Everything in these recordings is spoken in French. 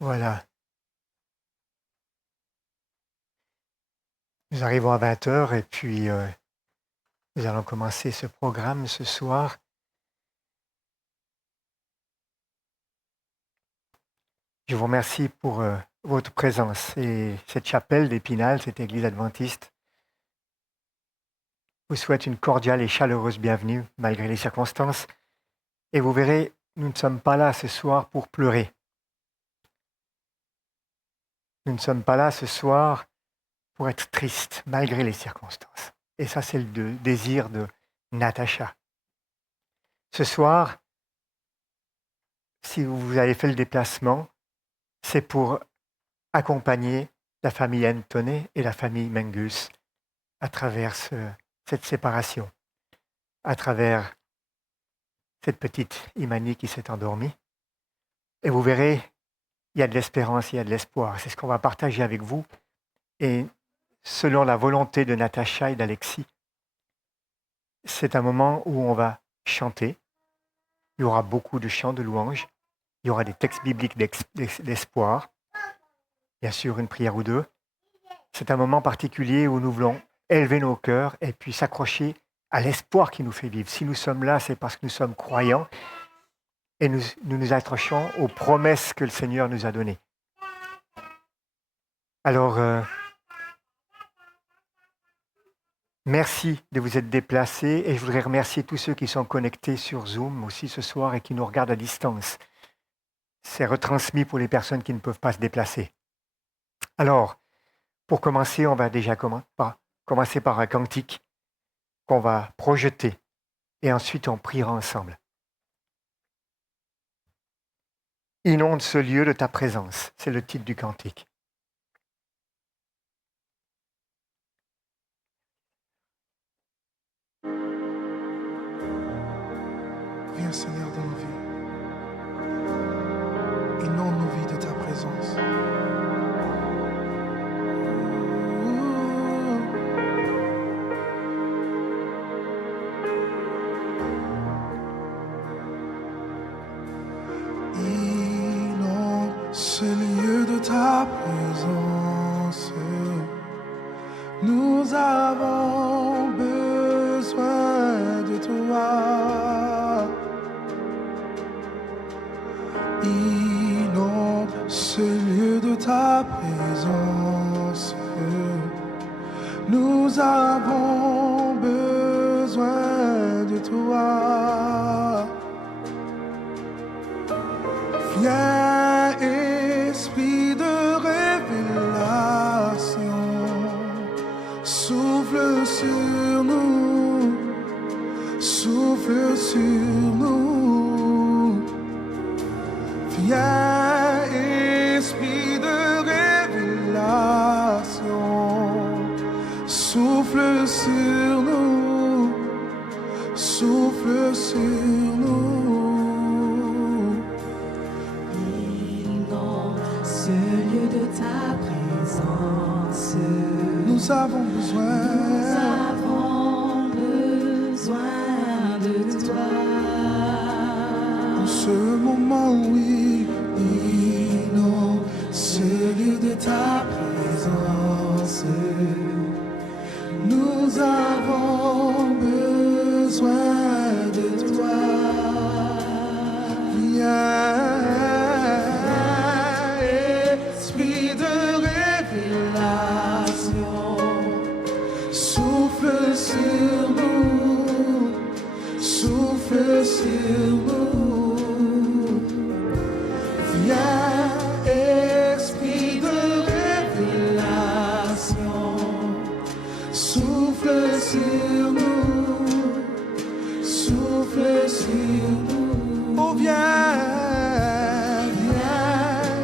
Voilà. Nous arrivons à 20 h et puis nous allons commencer ce programme ce soir. Je vous remercie pour votre présence et cette chapelle d'Épinal, cette église adventiste, vous souhaite une cordiale et chaleureuse bienvenue malgré les circonstances. Et vous verrez, nous ne sommes pas là ce soir pour pleurer. Nous ne sommes pas là ce soir pour être tristes malgré les circonstances. Et ça, c'est le désir de Natacha. Ce soir, si vous avez fait le déplacement, c'est pour accompagner la famille Antonet et la famille Mengus à travers cette séparation, à travers cette petite Imani qui s'est endormie. Et vous verrez, il y a de l'espérance, il y a de l'espoir. C'est ce qu'on va partager avec vous. Et selon la volonté de Natacha et d'Alexis, c'est un moment où on va chanter. Il y aura beaucoup de chants de louanges. Il y aura des textes bibliques d'espoir. Bien sûr, une prière ou deux. C'est un moment particulier où nous voulons élever nos cœurs et puis s'accrocher à l'espoir qui nous fait vivre. Si nous sommes là, c'est parce que nous sommes croyants et nous nous accrochons aux promesses que le Seigneur nous a données. Alors, merci de vous être déplacés et je voudrais remercier tous ceux qui sont connectés sur Zoom aussi ce soir et qui nous regardent à distance. C'est retransmis pour les personnes qui ne peuvent pas se déplacer. Alors, pour commencer, on va déjà commencer par un cantique qu'on va projeter et ensuite on priera ensemble. Inonde ce lieu de ta présence, c'est le titre du cantique. Viens Seigneur dans nos vies. Inonde nos vies de ta présence. Inonde ce lieu de ta présence. Nous avons besoin de toi. Inonde ce lieu de ta présence. Nous avons besoin de toi. Viens, esprit de révélation, souffle sur nous, souffle sur nous. Viens, esprit de révélation, souffle sur nous, souffle sur nous. Inonde ce lieu de ta présence. Nous avons besoin de toi. En ce moment, oui, inonde ce lieu de ta présence. Nous avons besoin de toi. Viens, esprit de révélation, souffle sur nous, souffle sur nous. Viens, esprit de révélation, souffle sur nous, souffle sur nous. Oh, viens,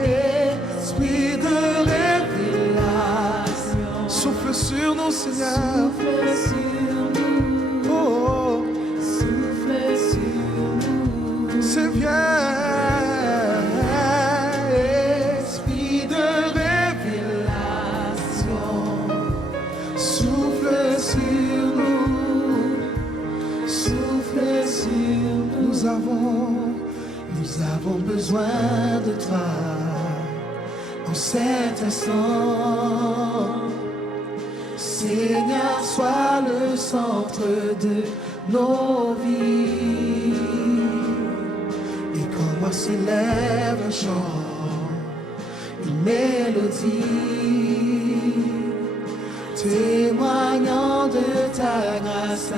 esprit de révélation, souffle sur nous, Seigneur. Souffle sur nous, Oh, souffle sur nous. c'est viens, esprit de révélation, souffle sur nous, souffle sur nous. Nous avons besoin de toi. cet instant. Seigneur, sois le centre de nos vies. Et quand moi s'élève un chant, une mélodie, témoignant de ta grâce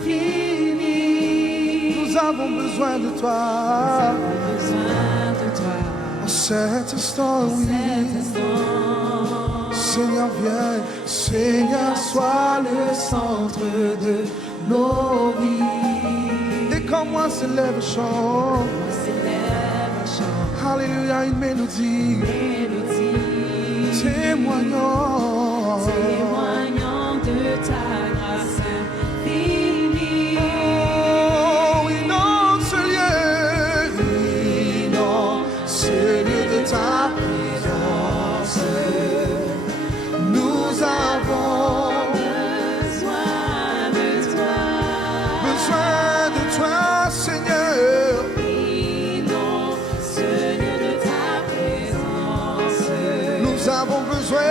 infinie. Nous avons besoin de toi. En cet instant, oui. Seigneur, viens. Seigneur, sois le centre de nos vies. Et quand moi s'élève un chant, alléluia, une mélodie, témoignant de ta grâce infinie. Oh, inonde ce lieu de ta présence. Nous avons Besoin de toi, Seigneur. inonde ce lieu de ta présence. Nous avons besoin.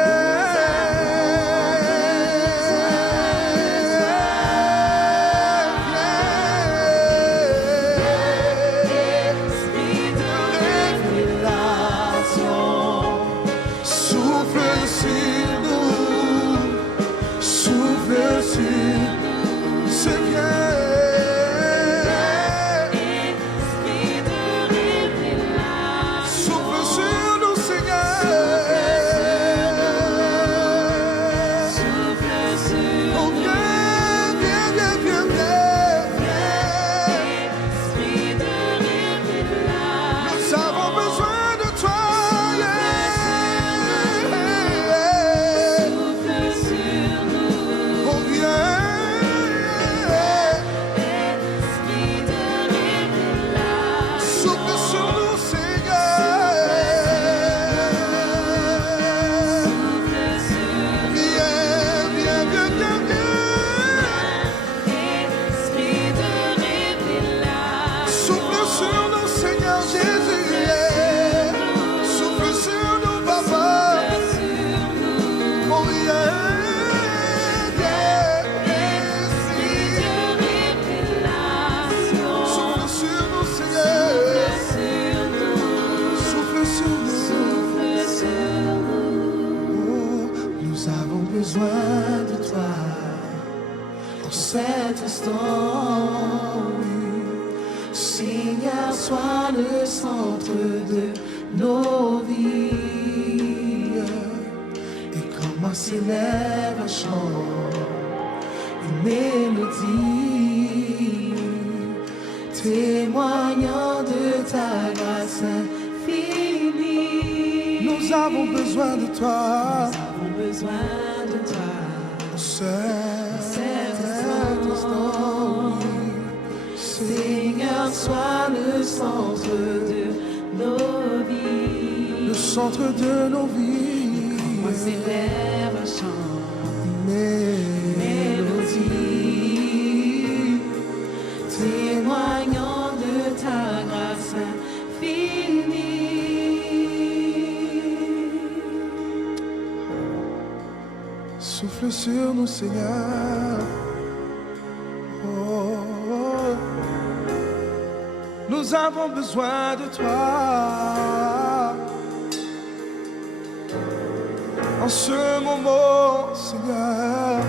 Esprit de révélation, Souffle sur nous, souffle sur nous, Seigneur. esprit de révélation, Souffle sur nous, Seigneur. souffle sur Oh, viens, viens, viens, viens, viens. esprit de révélation, Nous avons besoin de toi. souffle sur nous, Oh, viens. esprit de révélation, Souffle sur nous, Seigneur. souffle sur Viens, viens, viens, viens, viens. esprit de révélation, Souffle sur nous, Seigneur Jésus. Souffle sur nous, Papa. Oh, viens, viens, esprit de révélation, souffle sur nous, Seigneur. sur nous, Souffle sur nous. souffle sur nous. Oh, nous avons besoin de toi en cet instant, oui. Seigneur, sois le centre de nos vies. Et quand moi s'élève un chant, une mélodie, témoignant de ta grâce infinie. Nous avons besoin de toi. Avons besoin de toi, Cet instant, oui. Seigneur, sois le centre de nos vies. Le centre de nos vies. Moi s'élève un chant, Mélodie. témoignant de ta grâce infinie. Souffle sur nous, Seigneur. Oh, oh. Nous avons besoin de toi. En ce moment, Seigneur,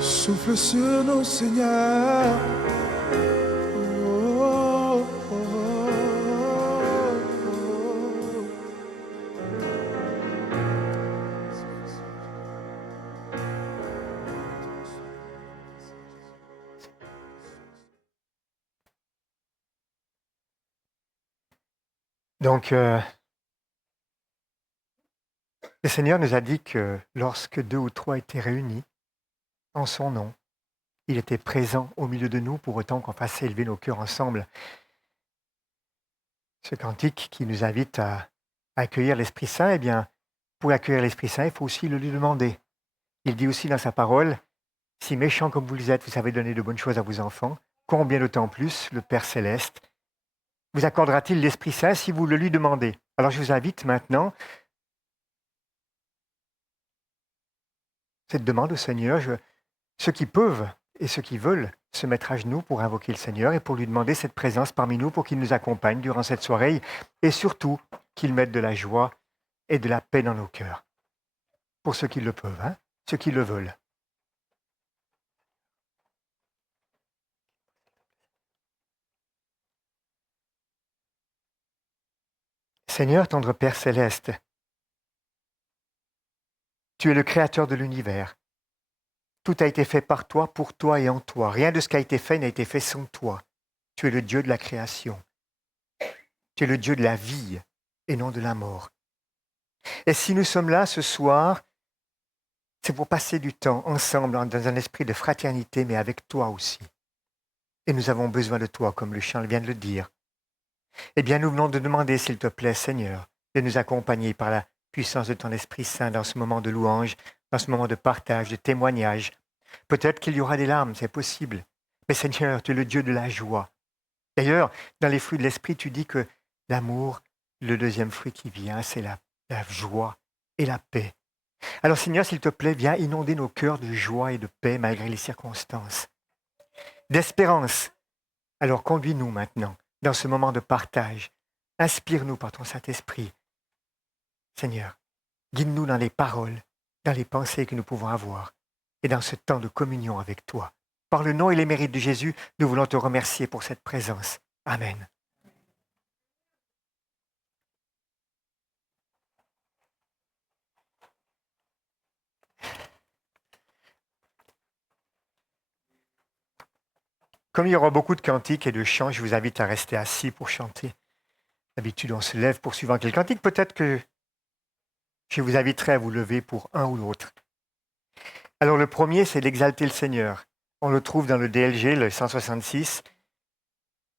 souffle sur nous, Seigneur. Oh, oh, oh, oh. Donc, le Seigneur nous a dit que lorsque 2 ou 3 étaient réunis en son nom, il était présent au milieu de nous pour autant qu'on fasse élever nos cœurs ensemble. Ce cantique qui nous invite à accueillir l'Esprit Saint, eh bien, pour accueillir l'Esprit Saint, il faut aussi le lui demander. Il dit aussi dans sa parole, « Si méchants comme vous êtes, vous savez donner de bonnes choses à vos enfants, combien d'autant plus le Père Céleste vous accordera-t-il l'Esprit Saint si vous le lui demandez ?» Alors je vous invite maintenant, cette demande au Seigneur, ceux qui peuvent et ceux qui veulent se mettre à genoux pour invoquer le Seigneur et pour lui demander cette présence parmi nous pour qu'il nous accompagne durant cette soirée et surtout qu'il mette de la joie et de la paix dans nos cœurs. Pour ceux qui le peuvent, hein, ceux qui le veulent. Seigneur, tendre Père céleste, tu es le créateur de l'univers. Tout a été fait par toi, pour toi et en toi. Rien de ce qui a été fait n'a été fait sans toi. Tu es le Dieu de la création. Tu es le Dieu de la vie et non de la mort. Et si nous sommes là ce soir, c'est pour passer du temps ensemble dans un esprit de fraternité, mais avec toi aussi. Et nous avons besoin de toi, comme le chant vient de le dire. Eh bien, nous venons de demander, s'il te plaît, Seigneur, de nous accompagner par la puissance de ton Esprit Saint dans ce moment de louange, dans ce moment de partage, de témoignage. Peut-être qu'il y aura des larmes, c'est possible. Mais Seigneur, tu es le Dieu de la joie. D'ailleurs, dans les fruits de l'Esprit, tu dis que l'amour, le deuxième fruit qui vient, c'est la joie et la paix. Alors Seigneur, s'il te plaît, viens inonder nos cœurs de joie et de paix malgré les circonstances. D'espérance. Alors conduis-nous maintenant dans ce moment de partage. Inspire-nous par ton Saint-Esprit. Seigneur, guide-nous dans les paroles, dans les pensées que nous pouvons avoir et dans ce temps de communion avec toi. Par le nom et les mérites de Jésus, nous voulons te remercier pour cette présence. Amen. Comme il y aura beaucoup de cantiques et de chants, je vous invite à rester assis pour chanter. D'habitude, on se lève pour suivre quel cantique. Peut-être que je vous inviterai à vous lever pour un ou l'autre. Alors le premier, c'est d'exalter le Seigneur. On le trouve dans le DLG, le 166.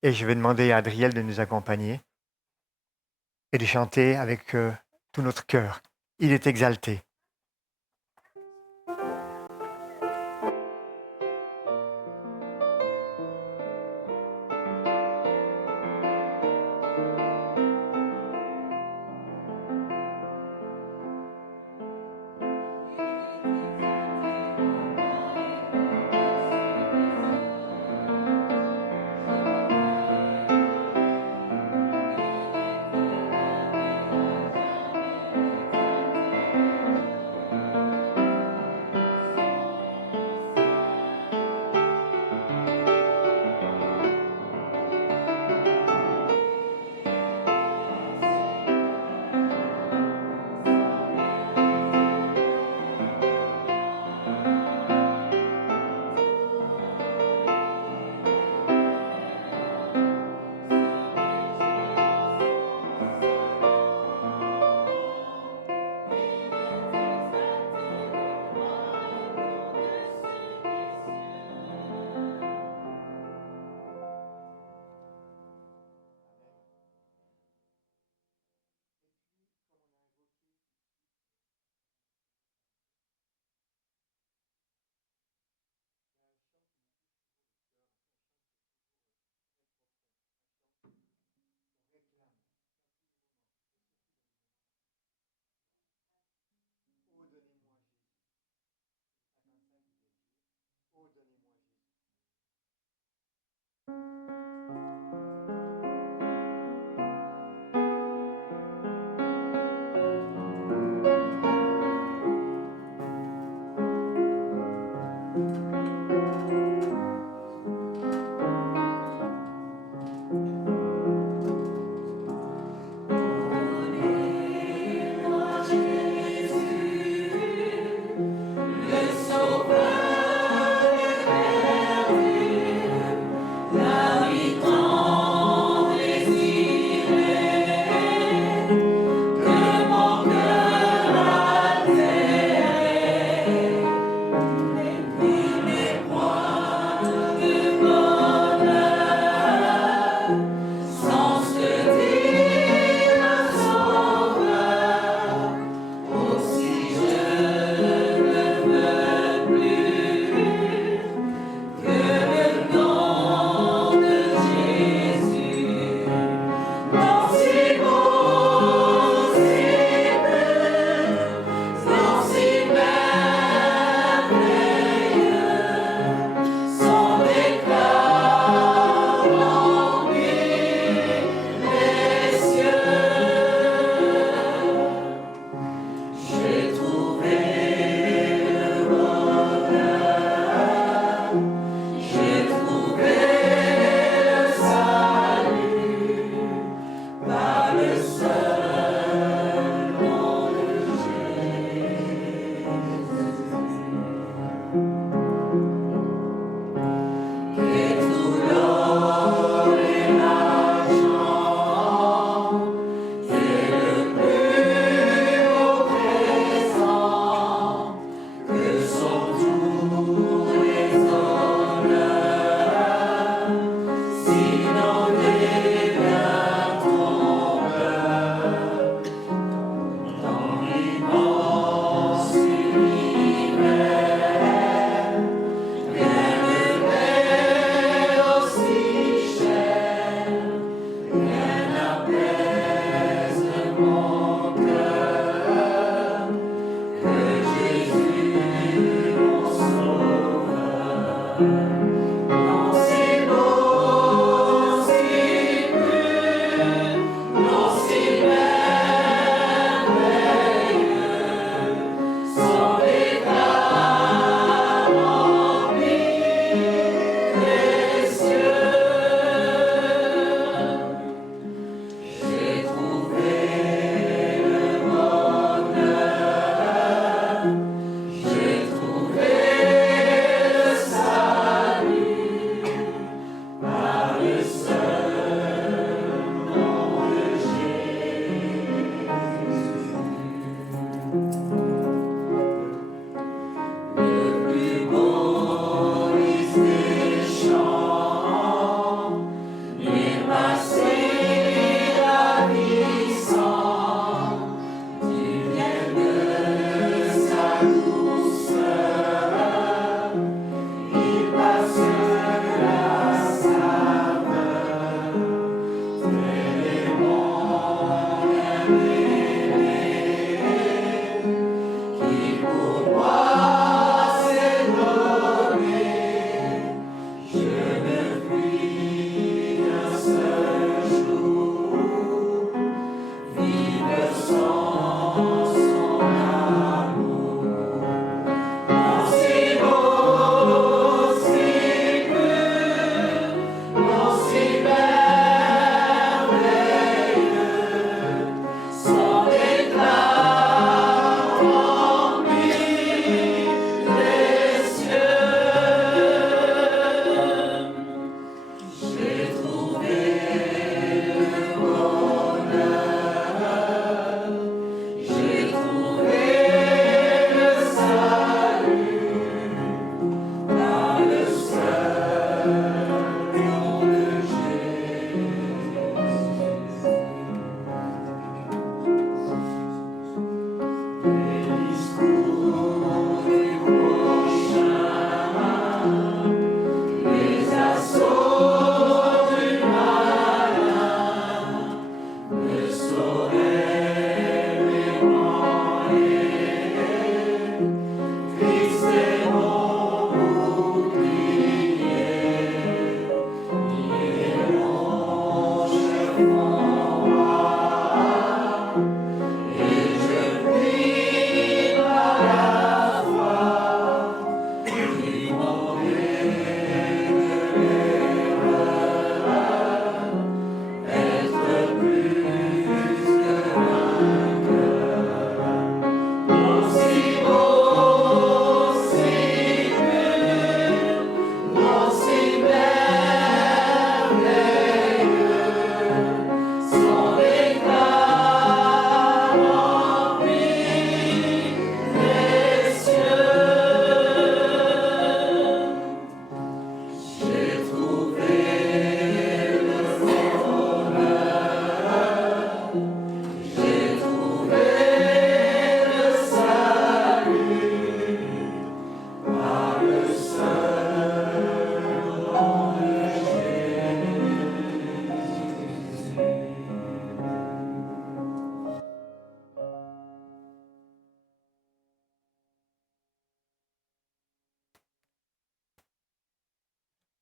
Et je vais demander à Adriel de nous accompagner et de chanter avec tout notre cœur. Il est exalté.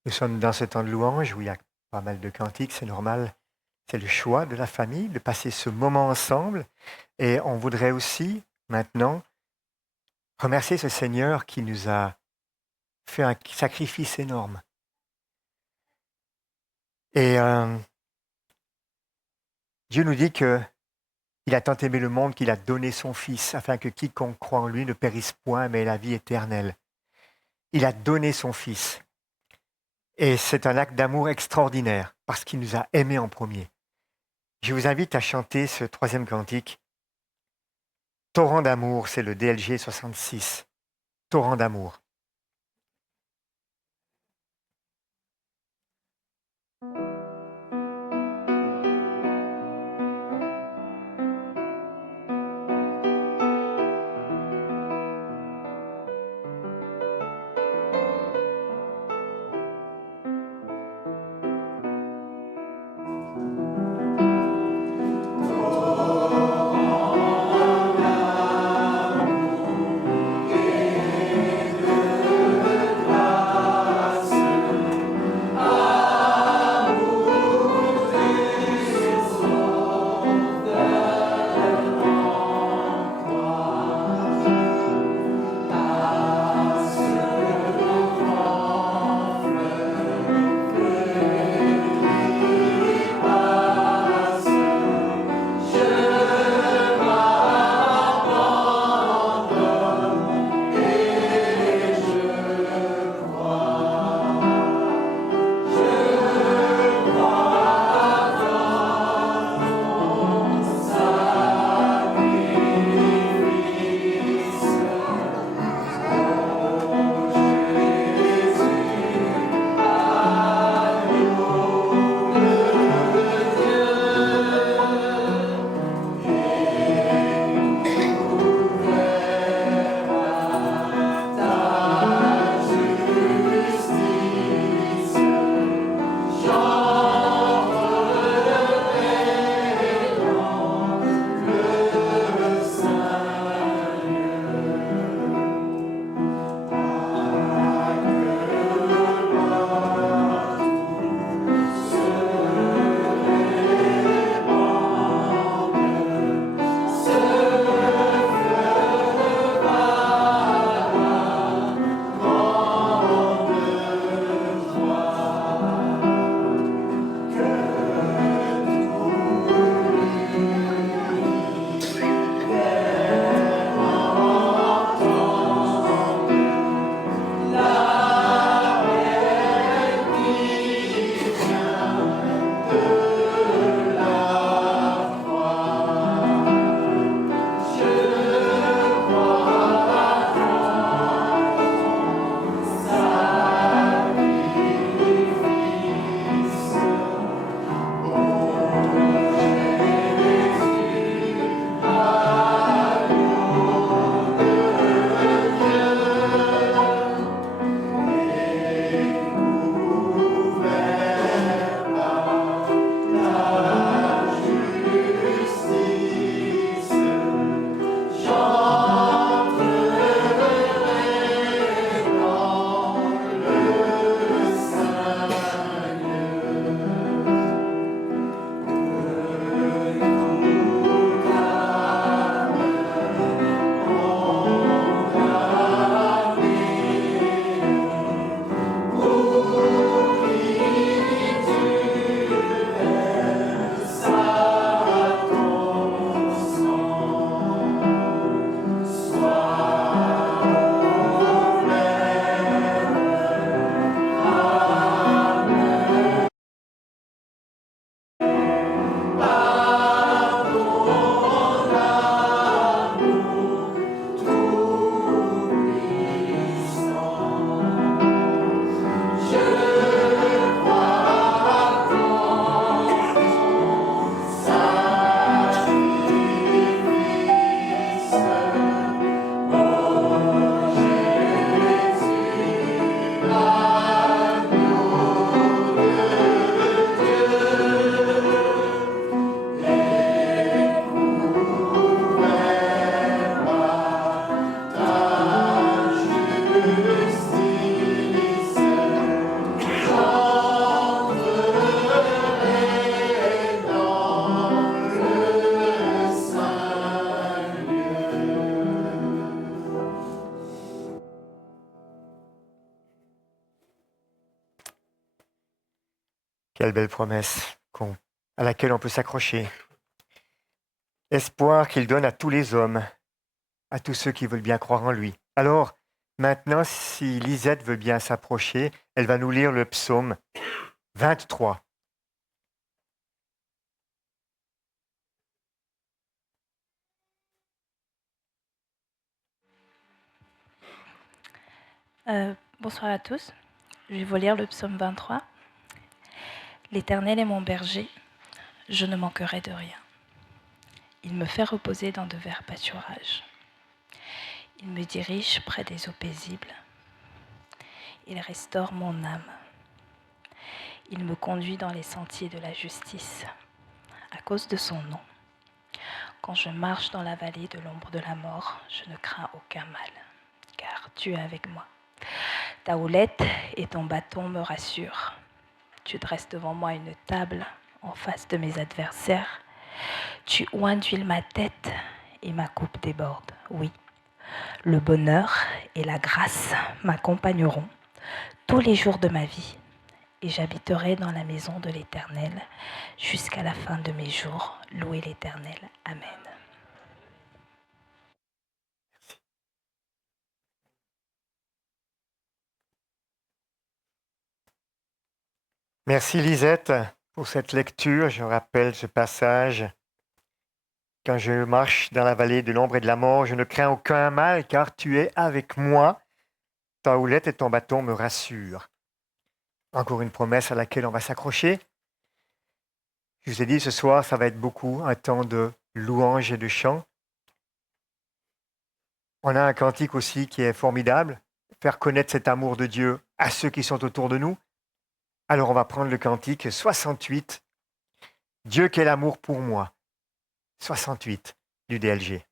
Nous sommes dans ce temps de louange où il y a pas mal de cantiques, c'est normal. C'est le choix de la famille de passer ce moment ensemble. Et on voudrait aussi maintenant remercier ce Seigneur qui nous a fait un sacrifice énorme. Et Dieu nous dit que il a tant aimé le monde qu'il a donné son Fils, afin que quiconque croit en lui ne périsse point, mais ait la vie éternelle. Il a donné son Fils. Et c'est un acte d'amour extraordinaire, parce qu'il nous a aimés en premier. Je vous invite à chanter ce troisième cantique. Torrent d'amour, c'est le DLG 66. Torrent d'amour. Quelle belle promesse à laquelle on peut s'accrocher. Espoir qu'il donne à tous les hommes, à tous ceux qui veulent bien croire en lui. Alors, maintenant, si Lisette veut bien s'approcher, elle va nous lire le psaume 23. Bonsoir à tous. Je vais vous lire le psaume 23. L'Éternel est mon berger, je ne manquerai de rien. Il me fait reposer dans de verts pâturages. Il me dirige près des eaux paisibles. Il restaure mon âme. Il me conduit dans les sentiers de la justice, à cause de son nom. Quand je marche dans la vallée de l'ombre de la mort, je ne crains aucun mal, car tu es avec moi. Ta houlette et ton bâton me rassurent. Tu dresses devant moi une table en face de mes adversaires. Tu oins d'huile ma tête et ma coupe déborde. Oui, le bonheur et la grâce m'accompagneront tous les jours de ma vie et j'habiterai dans la maison de l'Éternel jusqu'à la fin de mes jours. Louez l'Éternel. Amen. Merci Lisette pour cette lecture. Je rappelle ce passage. Quand je marche dans la vallée de l'ombre et de la mort, je ne crains aucun mal, car tu es avec moi. Ta houlette et ton bâton me rassurent. Encore une promesse à laquelle on va s'accrocher. Je vous ai dit, ce soir, ça va être beaucoup un temps de louange et de chant. On a un cantique aussi qui est formidable, faire connaître cet amour de Dieu à ceux qui sont autour de nous. Alors on va prendre le cantique 68, Dieu quel amour pour moi, 68 du DLG.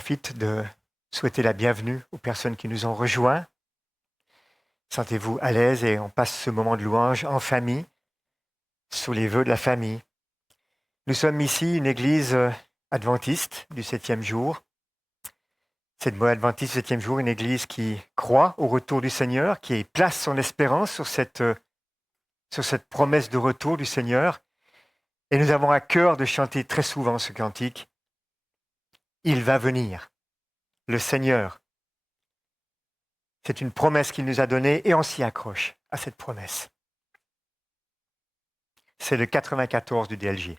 profite de souhaiter la bienvenue aux personnes qui nous ont rejoints. Sentez-vous à l'aise et on passe ce moment de louange en famille, sous les vœux de la famille. Nous sommes ici une église adventiste du 7e jour. Cette mot adventiste du 7e jour, une église qui croit au retour du Seigneur, qui place son espérance sur cette promesse de retour du Seigneur. Et nous avons à cœur de chanter très souvent ce cantique. Il va venir, le Seigneur. C'est une promesse qu'il nous a donnée et on s'y accroche à cette promesse. C'est le 94 du DLJ.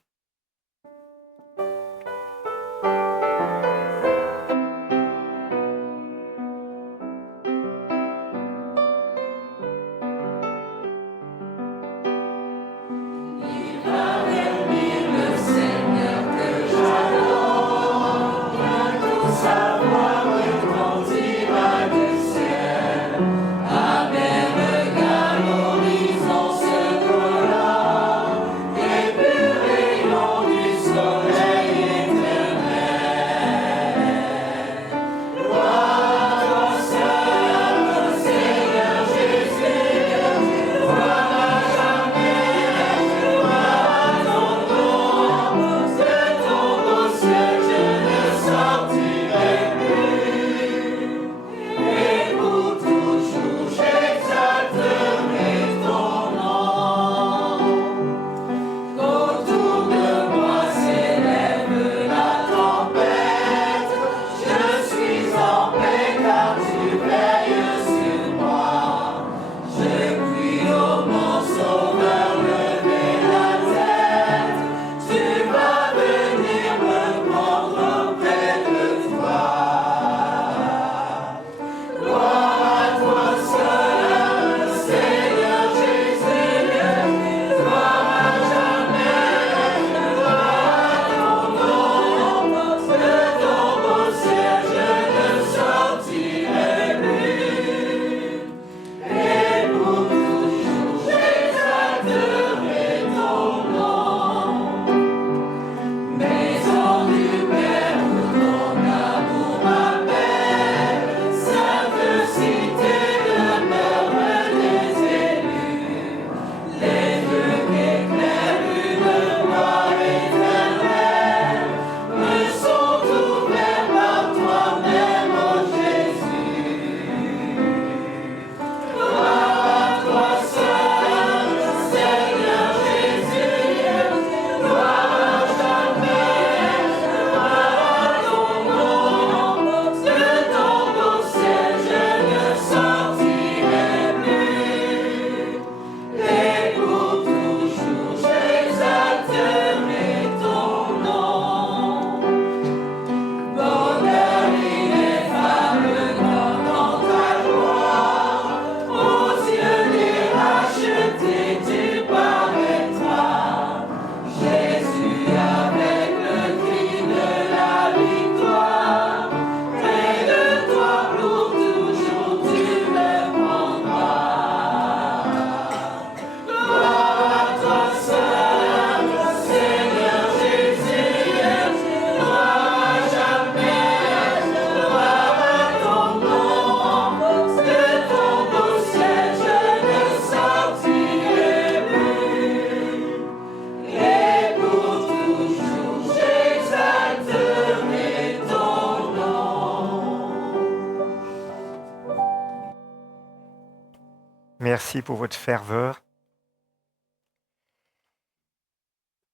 Merci pour votre ferveur.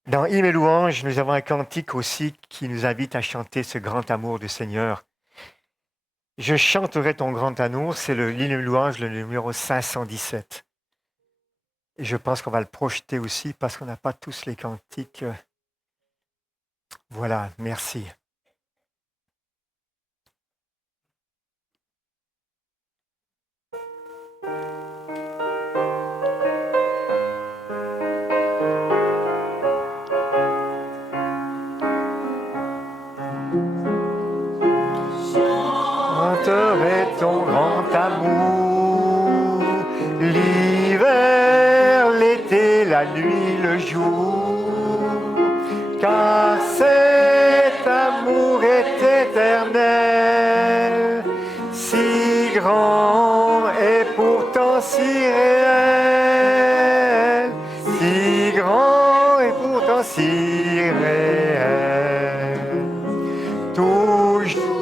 Dans Hymne et louange, nous avons un cantique aussi qui nous invite à chanter ce grand amour du Seigneur. Je chanterai ton grand amour, c'est le Hymne et louange, le numéro 517. Et je pense qu'on va le projeter aussi parce qu'on n'a pas tous les cantiques. Voilà, merci. Chanterai ton grand amour, l'hiver, l'été, la nuit, le jour, car cet amour est éternel. pourtant si réel, si grand et pourtant si réel. Toujours.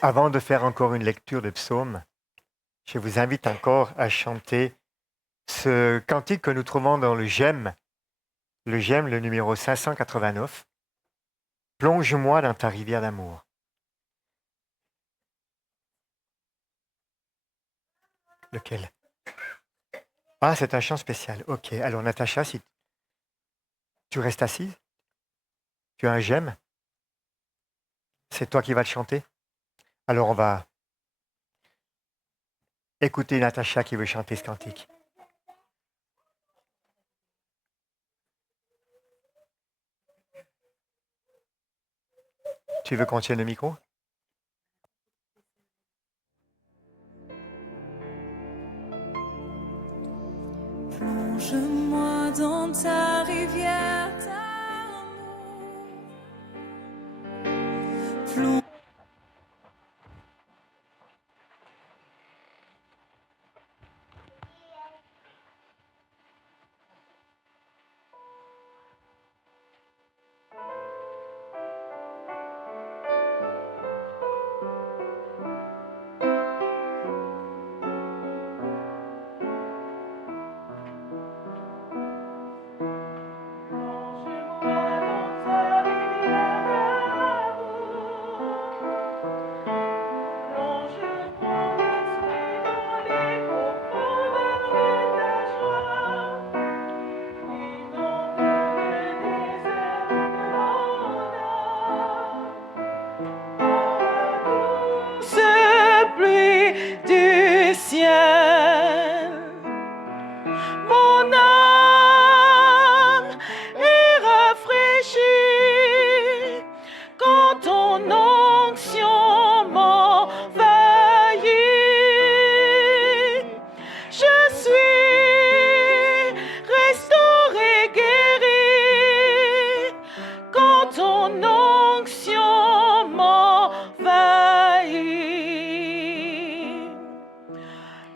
Avant de faire encore une lecture de psaume, je vous invite encore à chanter ce cantique que nous trouvons dans le GEM, le numéro 589. Plonge-moi dans ta rivière d'amour. Lequel? Ah, c'est un chant spécial. Ok, alors Natacha, si tu restes assise, tu as un GEM, c'est toi qui vas le chanter. Alors on va écouter Natacha qui veut chanter ce cantique. Tu veux qu'on tienne le micro? Plonge-moi dans ta rivière d'amour. Plonge-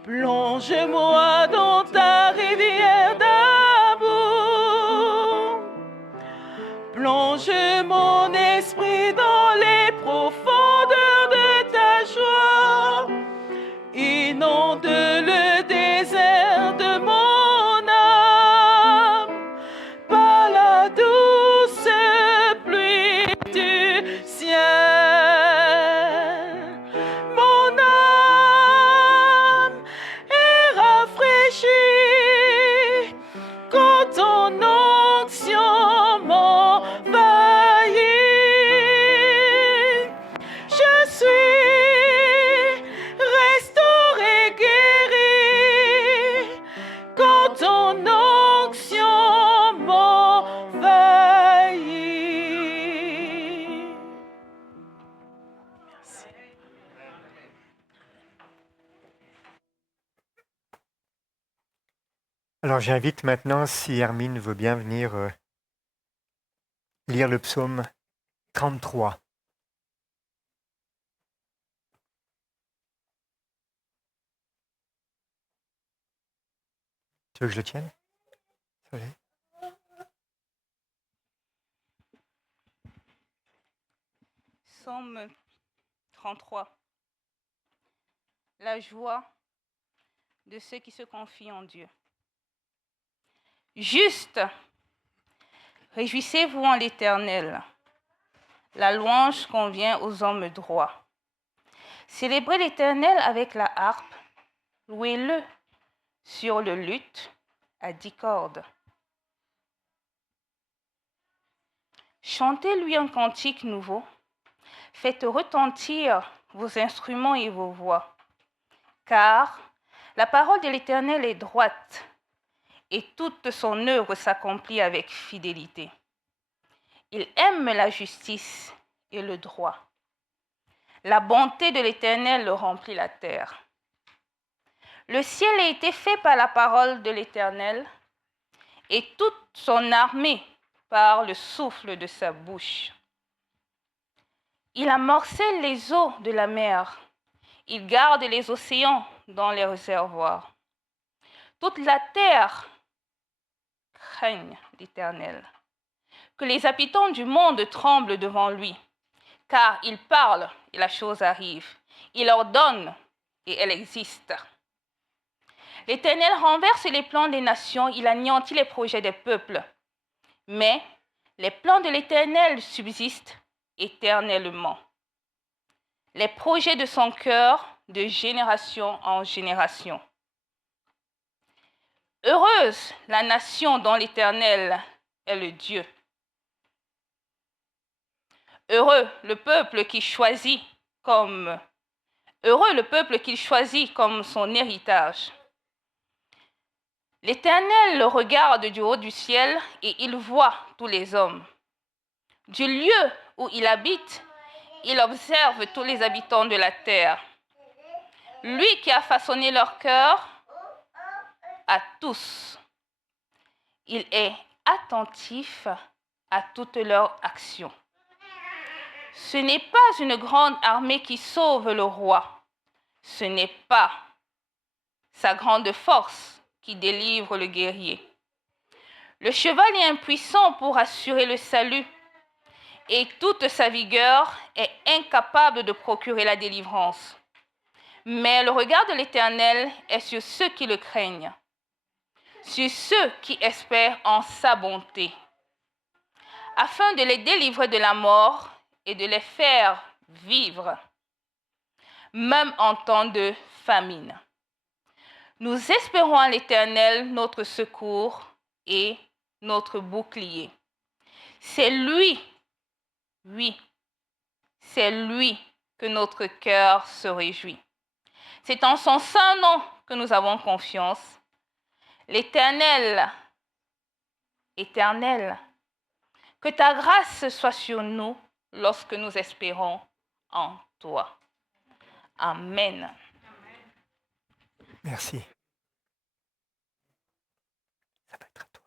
Plonge-moi dans ta rivière d'amour. Plonge mon esprit dans les profondeurs de ta joie. Inonde le désert de mon âme par la douce pluie du ciel. Mon âme est rafraîchie quand ton onction m'envahit. Je suis restauré, guéri quand ton onction m'envahit. Merci. Alors j'invite maintenant, si Hermine veut bien venir lire le psaume 33. Tu veux que je le tienne? Désolé. Psaume 33. La joie de ceux qui se confient en Dieu. Juste, réjouissez-vous en l'Éternel. La louange convient aux hommes droits. Célébrez l'Éternel avec la harpe, louez-le sur le luth à 10 cordes. Chantez-lui un cantique nouveau. Faites retentir vos instruments et vos voix. Car la parole de l'Éternel est droite et toute son œuvre s'accomplit avec fidélité. Il aime la justice et le droit. La bonté de l'Éternel remplit la terre. Le ciel a été fait par la parole de l'Éternel et toute son armée par le souffle de sa bouche. Il amorcelle les eaux de la mer. Il garde les océans dans les réservoirs. Toute la terre craigne l'Éternel. Que les habitants du monde tremblent devant lui. Car il parle et la chose arrive. Il ordonne et elle existe. L'Éternel renverse les plans des nations, il anéantit les projets des peuples. Mais les plans de l'Éternel subsistent éternellement. Les projets de son cœur de génération en génération. Heureuse la nation dont l'Éternel est le Dieu. Heureux le peuple qu'il choisit comme son héritage. L'Éternel le regarde du haut du ciel et il voit tous les hommes. Du lieu où il habite, il observe tous les habitants de la terre. Lui qui a façonné leur cœur à tous Il est attentif à toutes leurs actions. Ce n'est pas une grande armée qui sauve le roi. Ce n'est pas sa grande force qui délivre le guerrier. Le cheval est impuissant pour assurer le salut et toute sa vigueur est incapable de procurer la délivrance. Mais le regard de l'Éternel est sur ceux qui le craignent, sur ceux qui espèrent en sa bonté, afin de les délivrer de la mort et de les faire vivre, même en temps de famine. Nous espérons en l'Éternel, notre secours et notre bouclier. C'est lui, oui, c'est lui que notre cœur se réjouit. C'est en son saint nom que nous avons confiance. L'Éternel, Éternel, que ta grâce soit sur nous lorsque nous espérons en toi. Amen. Merci. Ça va être à toi.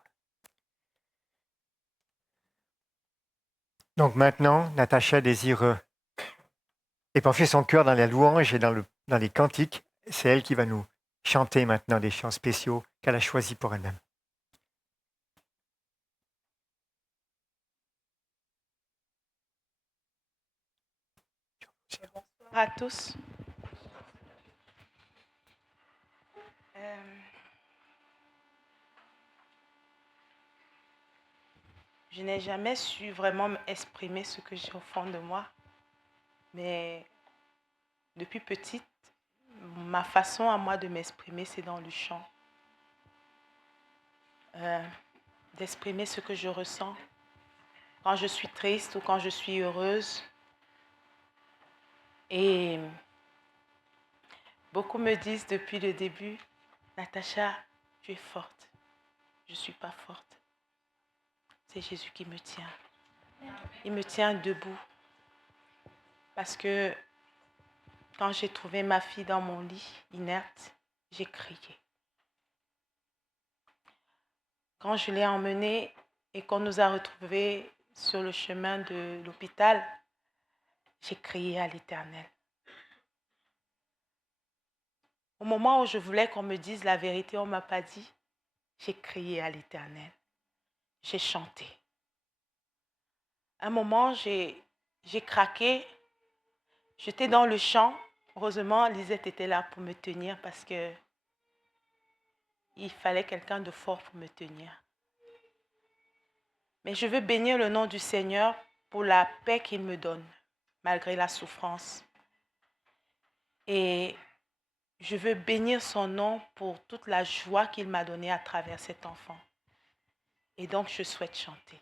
Donc maintenant, Natacha désire épancher son cœur dans la louange et dans les cantiques. C'est elle qui va nous chanter maintenant des chants spéciaux qu'elle a choisis pour elle-même. Bonsoir à tous. Je n'ai jamais su vraiment exprimer ce que j'ai au fond de moi, mais depuis petite, ma façon à moi de m'exprimer, c'est dans le chant. D'exprimer ce que je ressens quand je suis triste ou quand je suis heureuse. Et beaucoup me disent depuis le début, Natacha, tu es forte. Je ne suis pas forte. C'est Jésus qui me tient. Il me tient debout. Parce que quand j'ai trouvé ma fille dans mon lit, inerte, j'ai crié. Quand je l'ai emmenée et qu'on nous a retrouvés sur le chemin de l'hôpital, j'ai crié à l'Éternel. Au moment où je voulais qu'on me dise la vérité, on ne m'a pas dit. J'ai crié à l'Éternel. J'ai chanté. À un moment, j'ai craqué. J'étais dans le champ. Heureusement, Lisette était là pour me tenir parce que il fallait quelqu'un de fort pour me tenir. Mais je veux bénir le nom du Seigneur pour la paix qu'il me donne, malgré la souffrance. Et je veux bénir son nom pour toute la joie qu'il m'a donnée à travers cet enfant. Et donc, je souhaite chanter.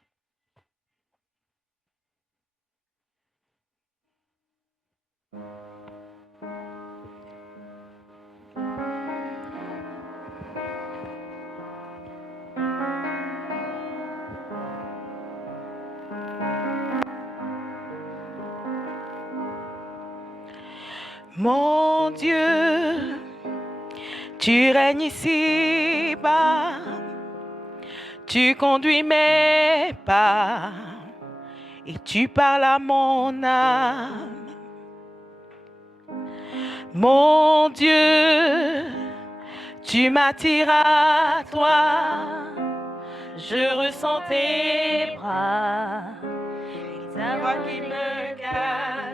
Mon Dieu, tu règnes ici-bas, tu conduis mes pas et tu parles à mon âme. Mon Dieu, tu m'attires à toi, je ressens tes bras et ta voix qui me calme.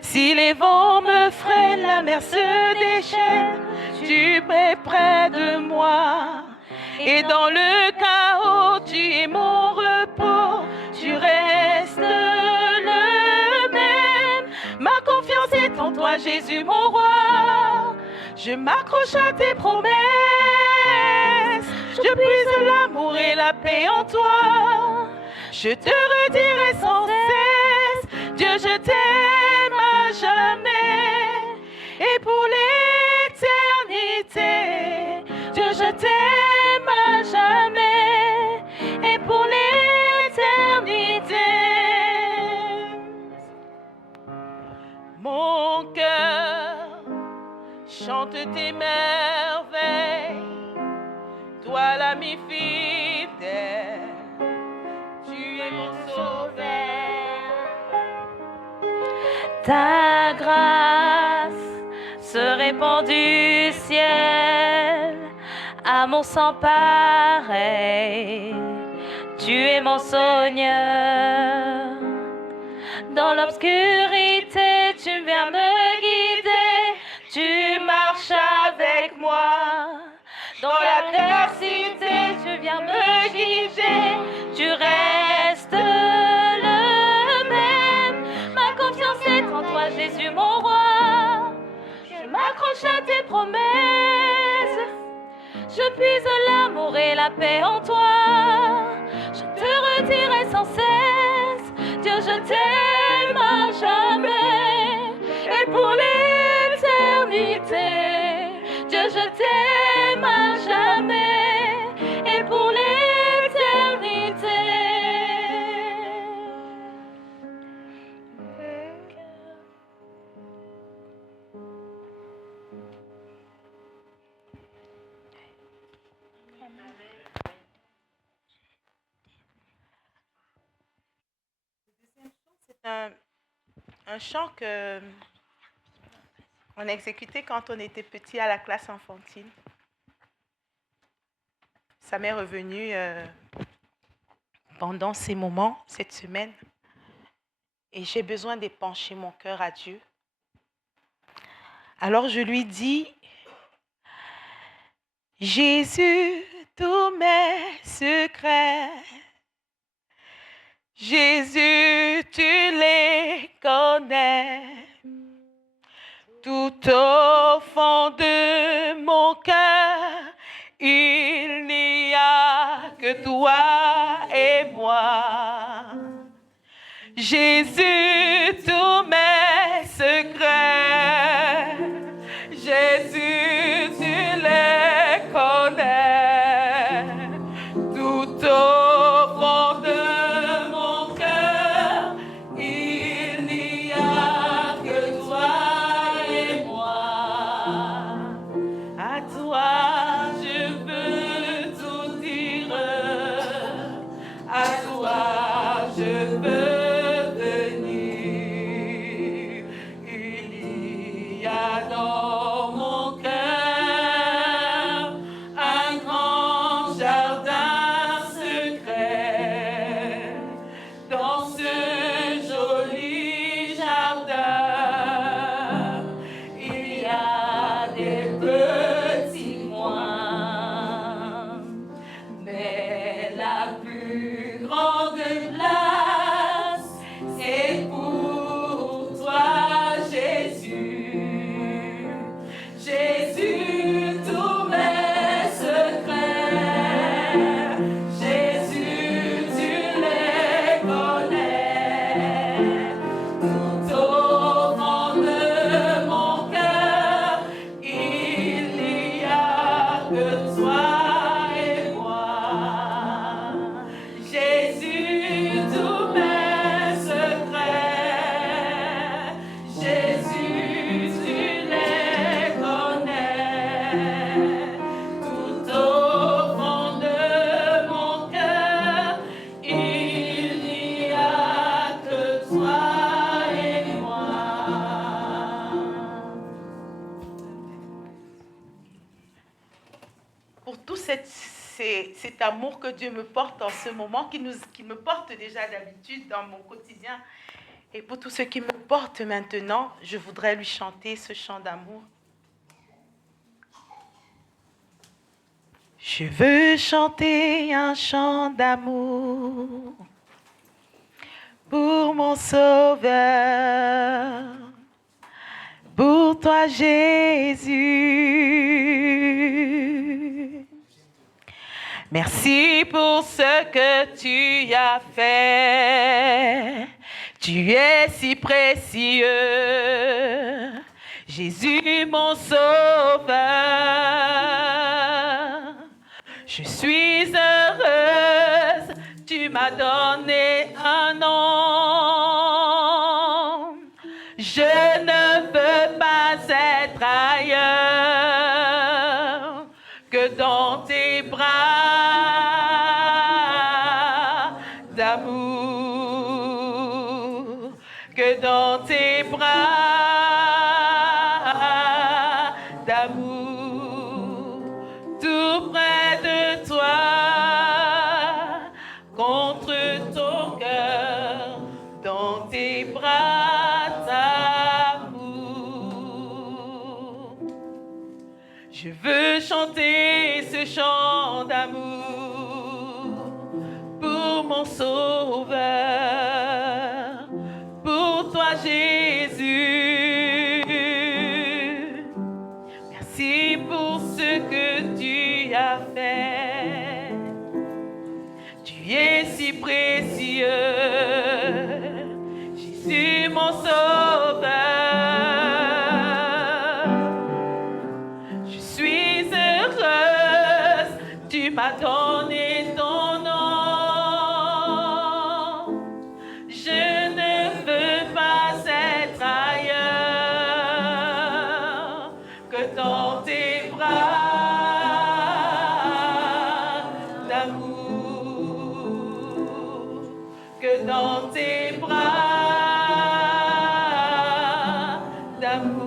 Si les vents me freinent, la mer se déchaîne, tu es près de moi. Et dans le chaos, tu es mon repos, tu restes le même. Ma confiance est en toi, Jésus, mon roi. Je m'accroche à tes promesses, je puise l'amour et la paix en toi. Je te redirai sans cesse, Dieu, je t'aime à jamais. Et pour l'éternité, Dieu, je t'aime à jamais. Et pour l'éternité, mon cœur chante tes merveilles. Toi la ami fidèle, tu es mon sauveur. Ta grâce se répand du ciel à mon sang pareil. Tu es mon Seigneur. Dans l'obscurité, tu viens me guider. Tu marches avec moi. Dans l'adversité, tu viens me guider. Tu restes le même. Ma confiance est en toi, Jésus, mon roi. Je m'accroche à tes promesses. Je puise l'amour et la paix en toi. Je te redirai sans cesse. Dieu, je t'aime à jamais. Et pour l'éternité. Dieu, je t'aime à jamais. Et pour l'éternité. C'est un chant que on a exécuté quand on était petit à la classe enfantine. Ça m'est revenu pendant ces moments, cette semaine. Et j'ai besoin d'épancher mon cœur à Dieu. Alors je lui dis, Jésus, tous mes secrets, Jésus, tu les connais. Tout au fond de mon cœur, il n'y a que toi et moi. Jésus, tous mes secrets, Jésus, tu les connais. Tout au fond de mon cœur, il n'y a que toi et moi. À toi, je veux tout dire. À toi, je veux venir. Il y a dans mon cœur un grand jardin secret. Dans ce joli jardin, il y a des petits mois. Mais la plus grande place, c'est pour toi, Jésus. Jésus, tous mes secrets, Jésus, tu les connais. Tout au fond de mon cœur, il n'y a que toi et moi. Jésus, tous mes secrets, Jésus, tu les connais. Tout au fond de mon cœur, il n'y a que toi et moi. Pour tout cet amour que Dieu me porte en ce moment, qui me porte déjà d'habitude dans mon quotidien, et pour tous ceux qui me portent maintenant, je voudrais lui chanter ce chant d'amour. Je veux chanter un chant d'amour pour mon Sauveur, pour toi Jésus. Merci pour ce que tu as fait. Tu es si précieux, Jésus mon Sauveur. Je suis heureuse, tu m'as donné un nom. Je ne veux pas être ailleurs que dans tes bras. Je veux chanter ce chant d'amour pour mon Sauveur, pour toi Jésus. Merci pour ce que tu as fait. Tu es si précieux, Jésus mon Sauveur. Je suis heureuse, tu m'as donné ton nom. Je ne veux pas être ailleurs que dans tes bras d'amour, que dans tes bras d'amour.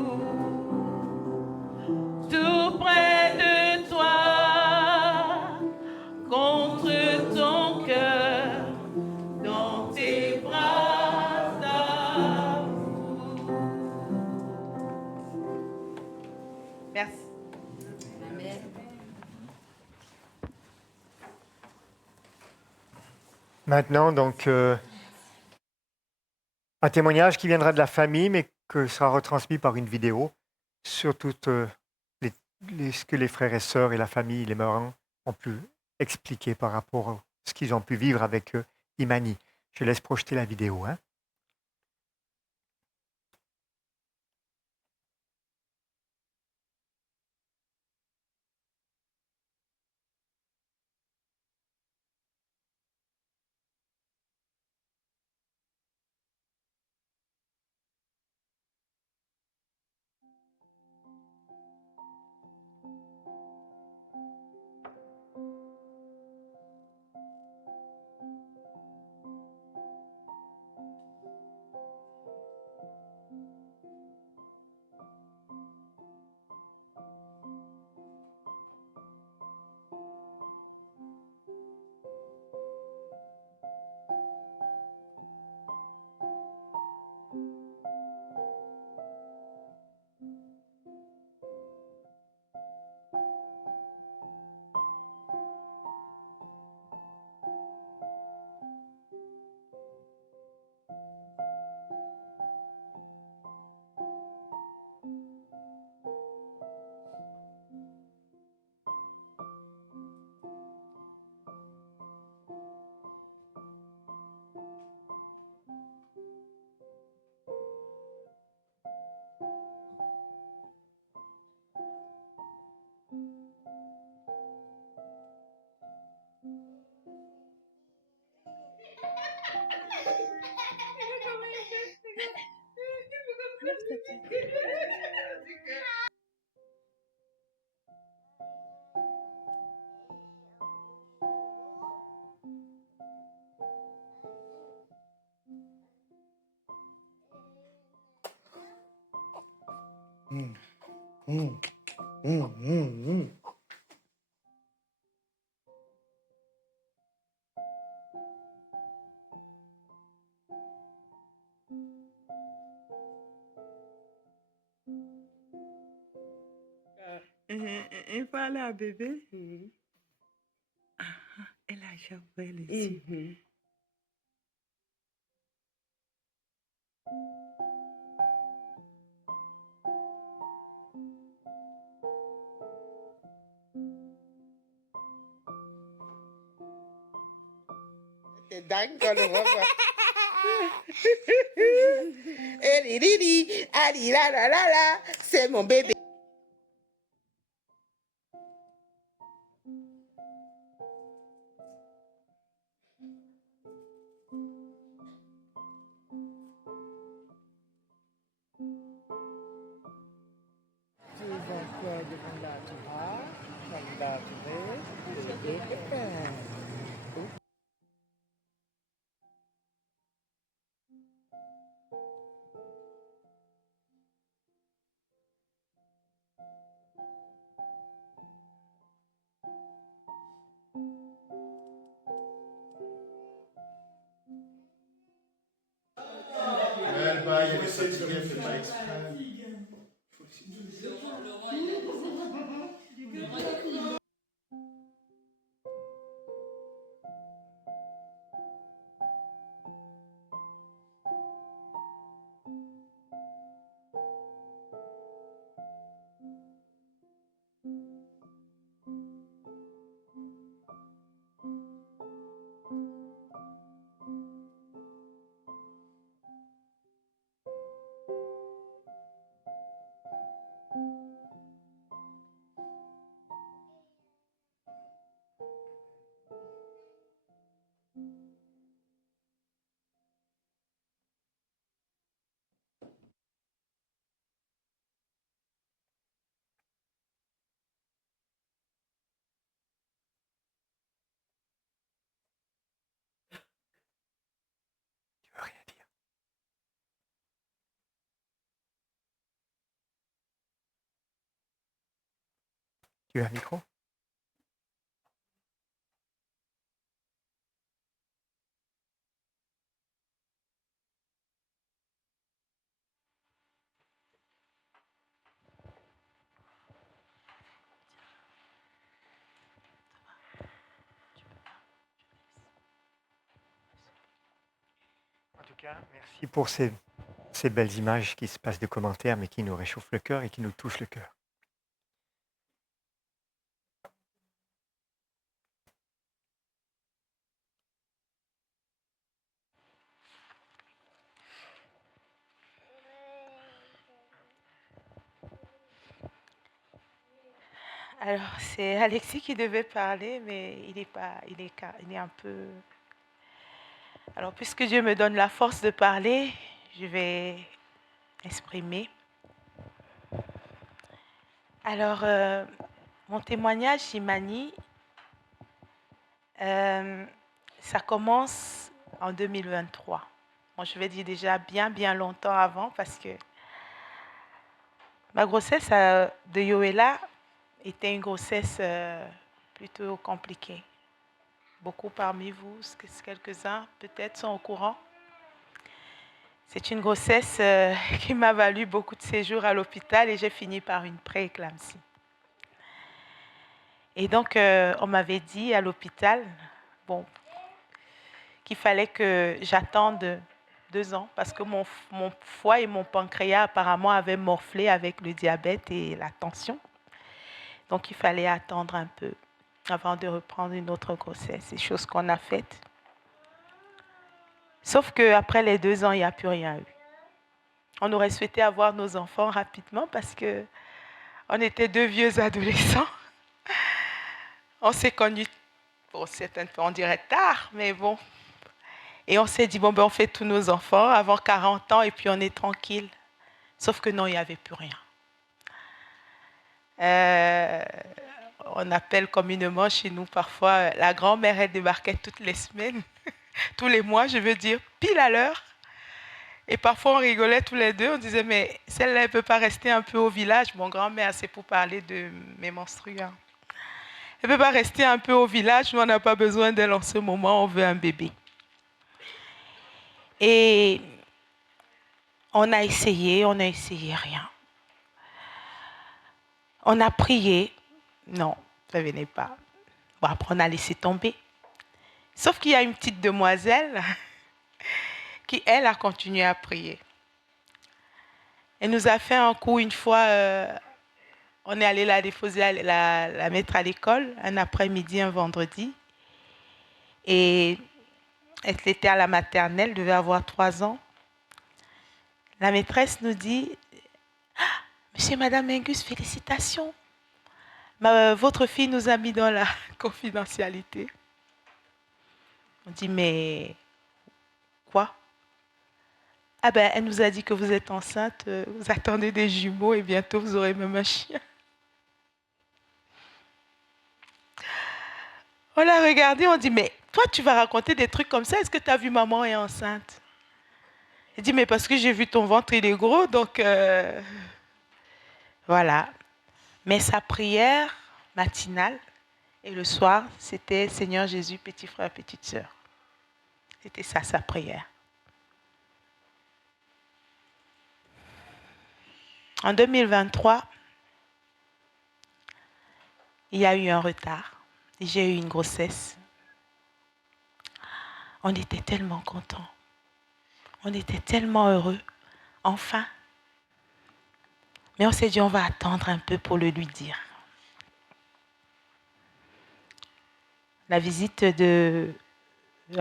Tout près de toi, contre ton cœur, dans tes bras d'amour. Merci. Maintenant, donc, un témoignage qui viendra de la famille, mais que sera retransmis par une vidéo sur toutes ce que les frères et sœurs et la famille, les parents ont pu expliquer par rapport à ce qu'ils ont pu vivre avec Imani. Je laisse projeter la vidéo. Hein. Il fallait un bébé. Elle a chauffé les yeux. T'es dingue quand le revoit. C'est mon bébé. Tu vas faire devant la tour, comme la Bah, il est fatigué, il fait pas exprès. Tu as un micro? En tout cas, merci pour ces belles images qui se passent de commentaires, mais qui nous réchauffent le cœur et qui nous touchent le cœur. Alors, c'est Alexis qui devait parler, mais il est un peu... Alors, puisque Dieu me donne la force de parler, je vais exprimer. Alors, mon témoignage, Imani, ça commence en 2023. Bon, je vais dire déjà bien longtemps avant parce que ma grossesse de Yoéla était une grossesse plutôt compliquée. Beaucoup parmi vous, quelques-uns peut-être sont au courant. C'est une grossesse qui m'a valu beaucoup de séjours à l'hôpital et j'ai fini par une prééclampsie. Et donc, on m'avait dit à l'hôpital, bon, qu'il fallait que j'attende 2 ans parce que mon foie et mon pancréas apparemment avaient morflé avec le diabète et la tension. Donc, il fallait attendre un peu avant de reprendre une autre grossesse. C'est chose qu'on a faite. Sauf qu'après les 2 ans, il n'y a plus rien eu. On aurait souhaité avoir nos enfants rapidement parce qu'on était 2 vieux adolescents. On s'est connus, bon, on dirait tard, mais bon. Et on s'est dit, bon, ben, on fait tous nos enfants avant 40 ans et puis on est tranquille. Sauf que non, il n'y avait plus rien. On appelle communément chez nous parfois, la grand-mère, elle débarquait toutes les semaines, tous les mois, je veux dire, pile à l'heure. Et parfois, on rigolait tous les deux, on disait, mais celle-là, elle ne peut pas rester un peu au village. Mon grand-mère, c'est pour parler de mes menstrues. Elle ne peut pas rester un peu au village, nous, on n'a pas besoin d'elle en ce moment, on veut un bébé. Et on a essayé, rien. On a prié, non, ça ne venait pas. Bon, après, on a laissé tomber. Sauf qu'il y a une petite demoiselle qui, elle, a continué à prier. Elle nous a fait un coup une fois, on est allé la déposer, la mettre à l'école, un après-midi, un vendredi. Et elle était à la maternelle, devait avoir 3 ans. La maîtresse nous dit, Monsieur et Madame Mengus, félicitations. Votre fille nous a mis dans la confidentialité. On dit, mais quoi? Ah ben, elle nous a dit que vous êtes enceinte, vous attendez des jumeaux et bientôt vous aurez même un chien. On l'a regardé, on dit, mais toi tu vas raconter des trucs comme ça, est-ce que tu as vu maman est enceinte? Elle dit, mais parce que j'ai vu ton ventre, il est gros, donc voilà. Mais sa prière matinale et le soir, c'était Seigneur Jésus, petit frère, petite sœur. C'était ça, sa prière. En 2023, il y a eu un retard. J'ai eu une grossesse. On était tellement contents. On était tellement heureux. Enfin. Mais on s'est dit, on va attendre un peu pour le lui dire. La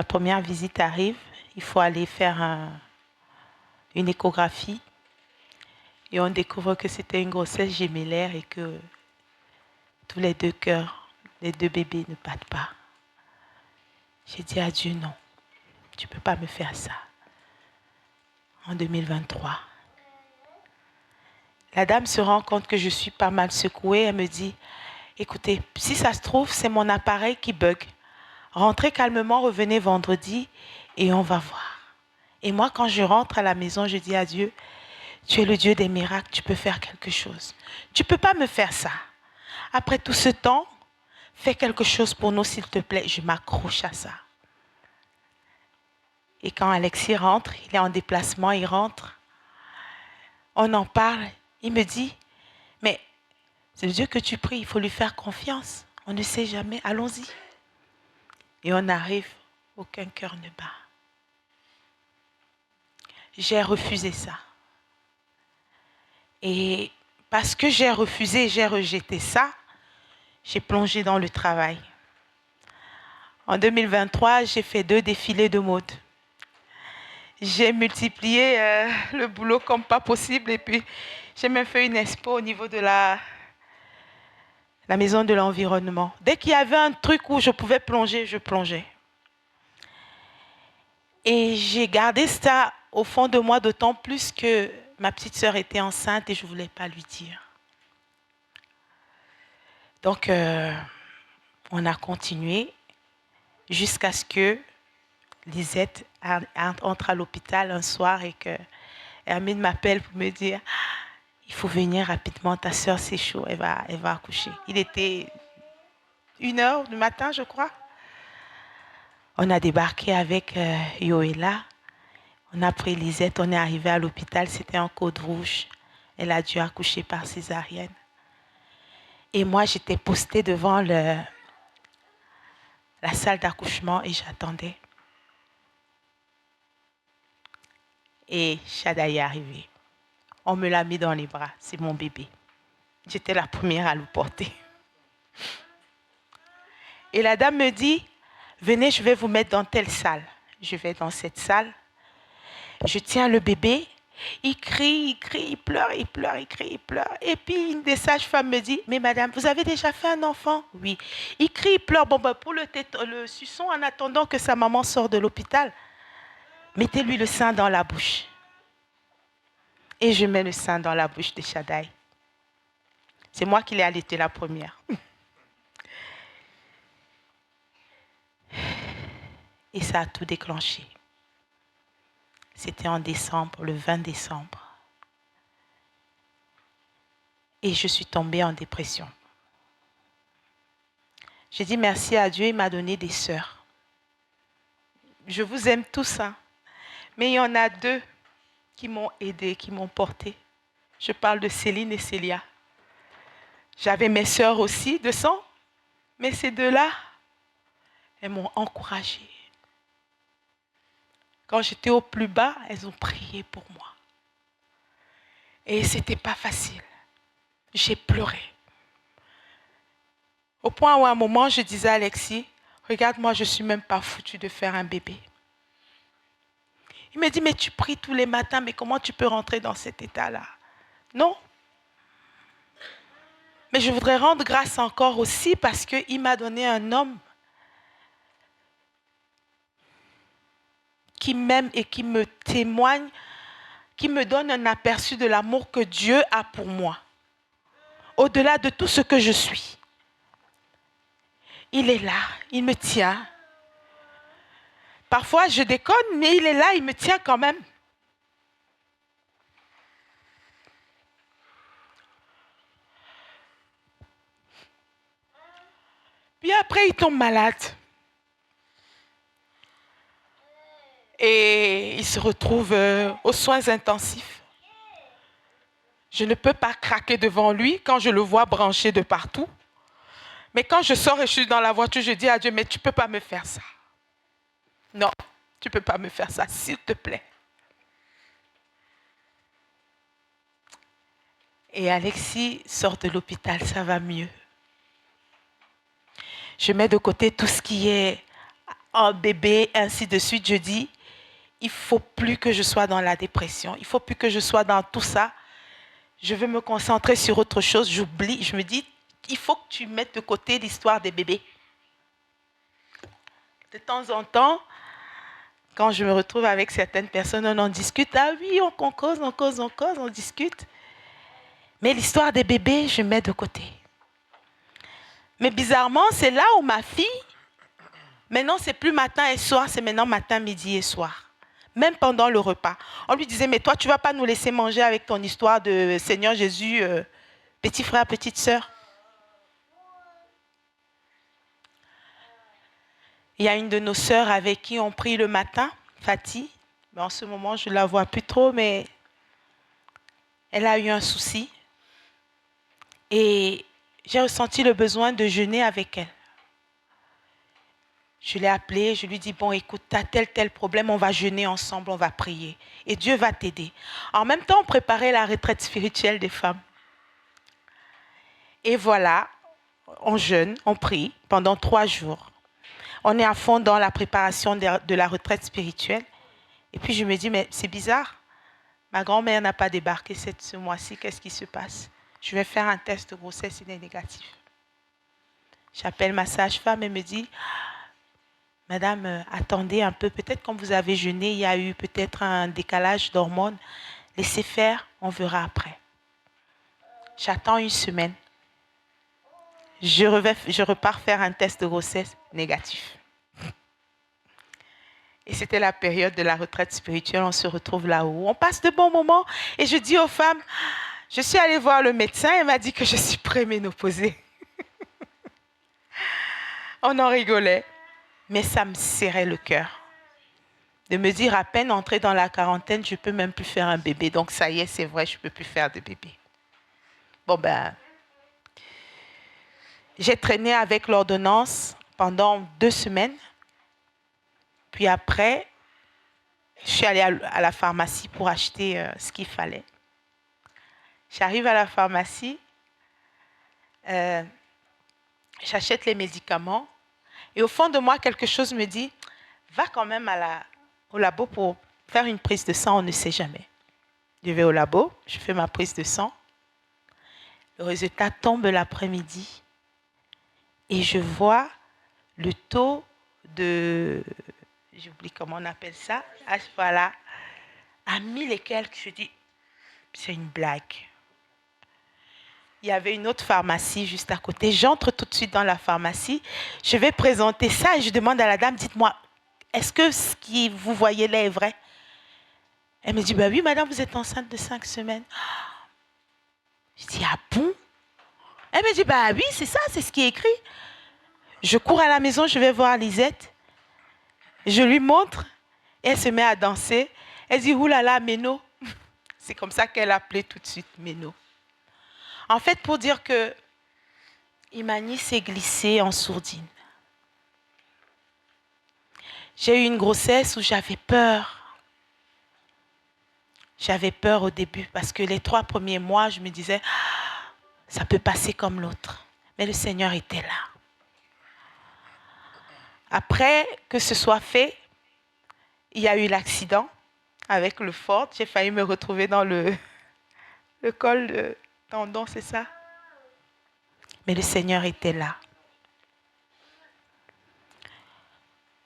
première visite arrive. Il faut aller faire une échographie. Et on découvre que c'était une grossesse gémellaire et que tous les 2 cœurs, les 2 bébés ne battent pas. J'ai dit à Dieu, non, tu ne peux pas me faire ça. En 2023. La dame se rend compte que je suis pas mal secouée. Elle me dit, écoutez, si ça se trouve, c'est mon appareil qui bug. Rentrez calmement, revenez vendredi et on va voir. Et moi, quand je rentre à la maison, je dis à Dieu, tu es le Dieu des miracles, tu peux faire quelque chose. Tu ne peux pas me faire ça. après tout ce temps, fais quelque chose pour nous, s'il te plaît. Je m'accroche à ça. Et quand Alexis rentre, il est en déplacement, il rentre. On en parle. Il me dit, mais c'est Dieu que tu pries, il faut lui faire confiance. On ne sait jamais, allons-y. Et on arrive, aucun cœur ne bat. J'ai refusé ça. Et parce que j'ai refusé, j'ai rejeté ça, j'ai plongé dans le travail. En 2023, j'ai fait 2 défilés de mode. J'ai multiplié le boulot comme pas possible et puis j'ai même fait une expo au niveau de la maison de l'environnement. Dès qu'il y avait un truc où je pouvais plonger, je plongeais. Et j'ai gardé ça au fond de moi, d'autant plus que ma petite sœur était enceinte et je ne voulais pas lui dire. Donc, on a continué jusqu'à ce que Lisette entre à l'hôpital un soir et que Hermine m'appelle pour me dire « Il faut venir rapidement, ta sœur c'est chaud, elle va accoucher. » Il était 1h du matin, je crois. On a débarqué avec Yoéla. On a pris Lisette, on est arrivé à l'hôpital, c'était en code rouge. Elle a dû accoucher par césarienne. Et moi, j'étais postée devant la salle d'accouchement et j'attendais. Et Shadaï est arrivé. On me l'a mis dans les bras, c'est mon bébé. J'étais la première à le porter. Et la dame me dit, venez, je vais vous mettre dans telle salle. Je vais dans cette salle. Je tiens le bébé. Il crie, il pleure, il crie, il pleure. Et puis une des sages-femmes me dit, mais madame, vous avez déjà fait un enfant? Oui. Il crie, il pleure. Bon, ben, pour le suçon, en attendant que sa maman sorte de l'hôpital, mettez-lui le sein dans la bouche. Et je mets le sein dans la bouche de Shadaï. C'est moi qui l'ai allaité la première. Et ça a tout déclenché. C'était en décembre, le 20 décembre. Et je suis tombée en dépression. J'ai dit merci à Dieu, il m'a donné des sœurs. Je vous aime tous, hein. Mais il y en a 2 qui m'ont aidée, qui m'ont portée. Je parle de Céline et Célia. J'avais mes sœurs aussi de sang, mais ces 2-là, elles m'ont encouragée. Quand j'étais au plus bas, elles ont prié pour moi. Et ce n'était pas facile. J'ai pleuré. Au point où à un moment, je disais à Alexis, regarde, moi, je ne suis même pas foutue de faire un bébé. Il me dit, mais tu pries tous les matins, mais comment tu peux rentrer dans cet état-là? Non. Mais je voudrais rendre grâce encore aussi parce qu'il m'a donné un homme qui m'aime et qui me témoigne, qui me donne un aperçu de l'amour que Dieu a pour moi, au-delà de tout ce que je suis. Il est là, il me tient. Parfois, je déconne, mais il est là, il me tient quand même. Puis après, il tombe malade. Et il se retrouve aux soins intensifs. Je ne peux pas craquer devant lui quand je le vois branché de partout. Mais quand je sors et je suis dans la voiture, je dis à Dieu, mais tu ne peux pas me faire ça. Non, tu ne peux pas me faire ça, s'il te plaît. Et Alexis sort de l'hôpital, ça va mieux. Je mets de côté tout ce qui est un bébé, ainsi de suite. Je dis, il ne faut plus que je sois dans la dépression. Il ne faut plus que je sois dans tout ça. Je veux me concentrer sur autre chose. J'oublie. Je me dis, il faut que tu mettes de côté l'histoire des bébés. De temps en temps, quand je me retrouve avec certaines personnes, on en discute. Ah oui, on cause, on discute. Mais l'histoire des bébés, je mets de côté. Mais bizarrement, c'est là où ma fille, maintenant, c'est plus matin et soir, c'est maintenant matin, midi et soir. Même pendant le repas. On lui disait, mais toi, tu ne vas pas nous laisser manger avec ton histoire de Seigneur Jésus, petit frère, petite sœur. Il y a une de nos sœurs avec qui on prie le matin, Fatih. Mais en ce moment, je ne la vois plus trop, mais elle a eu un souci. Et j'ai ressenti le besoin de jeûner avec elle. Je l'ai appelée, je lui dis, bon, écoute, tu as tel problème, on va jeûner ensemble, on va prier. Et Dieu va t'aider. En même temps, on préparait la retraite spirituelle des femmes. Et voilà, on jeûne, on prie pendant 3 jours. On est à fond dans la préparation de la retraite spirituelle. Et puis je me dis, mais c'est bizarre. Ma grand-mère n'a pas débarqué ce mois-ci, qu'est-ce qui se passe? Je vais faire un test de grossesse, il est négatif. J'appelle ma sage-femme et me dit, Madame, attendez un peu, peut-être quand vous avez jeûné, il y a eu peut-être un décalage d'hormones. Laissez faire, on verra après. J'attends 1 semaine. Je repars faire un test de grossesse négatif. Et c'était la période de la retraite spirituelle, on se retrouve là-haut. On passe de bons moments et je dis aux femmes, je suis allée voir le médecin, elle m'a dit que je suis préménopausée. On en rigolait, mais ça me serrait le cœur. De me dire, à peine entrée dans la quarantaine, je ne peux même plus faire un bébé. Donc ça y est, c'est vrai, je ne peux plus faire de bébé. Bon ben, j'ai traîné avec l'ordonnance pendant 2 semaines. Puis après, je suis allée à la pharmacie pour acheter ce qu'il fallait. J'arrive à la pharmacie, j'achète les médicaments et au fond de moi, quelque chose me dit, va quand même au labo pour faire une prise de sang, on ne sait jamais. Je vais au labo, je fais ma prise de sang. Le résultat tombe l'après-midi et je vois le taux de... J'oublie comment on appelle ça. Voilà. À 1000 et quelques, je dis, c'est une blague. Il y avait une autre pharmacie juste à côté. J'entre tout de suite dans la pharmacie. Je vais présenter ça et je demande à la dame, dites-moi, est-ce que ce que vous voyez là est vrai? Elle me dit, bah oui, madame, vous êtes enceinte de 5 semaines. Je dis, ah bon? Elle me dit, bah oui, c'est ça, c'est ce qui est écrit. Je cours à la maison, je vais voir Lisette. Je lui montre et elle se met à danser. Elle dit, oulala, Méno. C'est comme ça qu'elle appelait tout de suite Méno. En fait, pour dire que Imani s'est glissée en sourdine. J'ai eu une grossesse où j'avais peur. J'avais peur au début parce que les 3 premiers mois, je me disais, ça peut passer comme l'autre. Mais le Seigneur était là. Après que ce soit fait, il y a eu l'accident avec le Ford. J'ai failli me retrouver dans le col de tendon, c'est ça? Mais le Seigneur était là.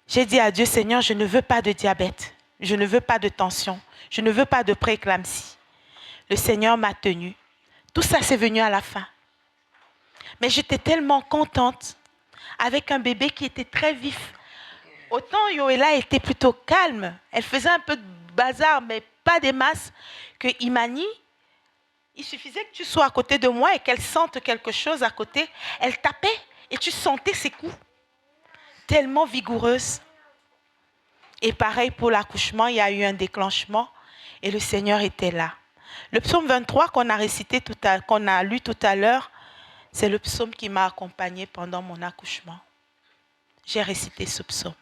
J'ai dit à Dieu, Seigneur, je ne veux pas de diabète. Je ne veux pas de tension. Je ne veux pas de prééclampsie. Le Seigneur m'a tenue. Tout ça, c'est venu à la fin. Mais j'étais tellement contente avec un bébé qui était très vif. Autant Yoéla était plutôt calme. Elle faisait un peu de bazar, mais pas des masses. Que Imani, il suffisait que tu sois à côté de moi et qu'elle sente quelque chose à côté. Elle tapait et tu sentais ses coups. Tellement vigoureuse. Et pareil pour l'accouchement, il y a eu un déclenchement et le Seigneur était là. Le psaume 23 qu'on a lu tout à l'heure, c'est le psaume qui m'a accompagnée pendant mon accouchement. J'ai récité ce psaume.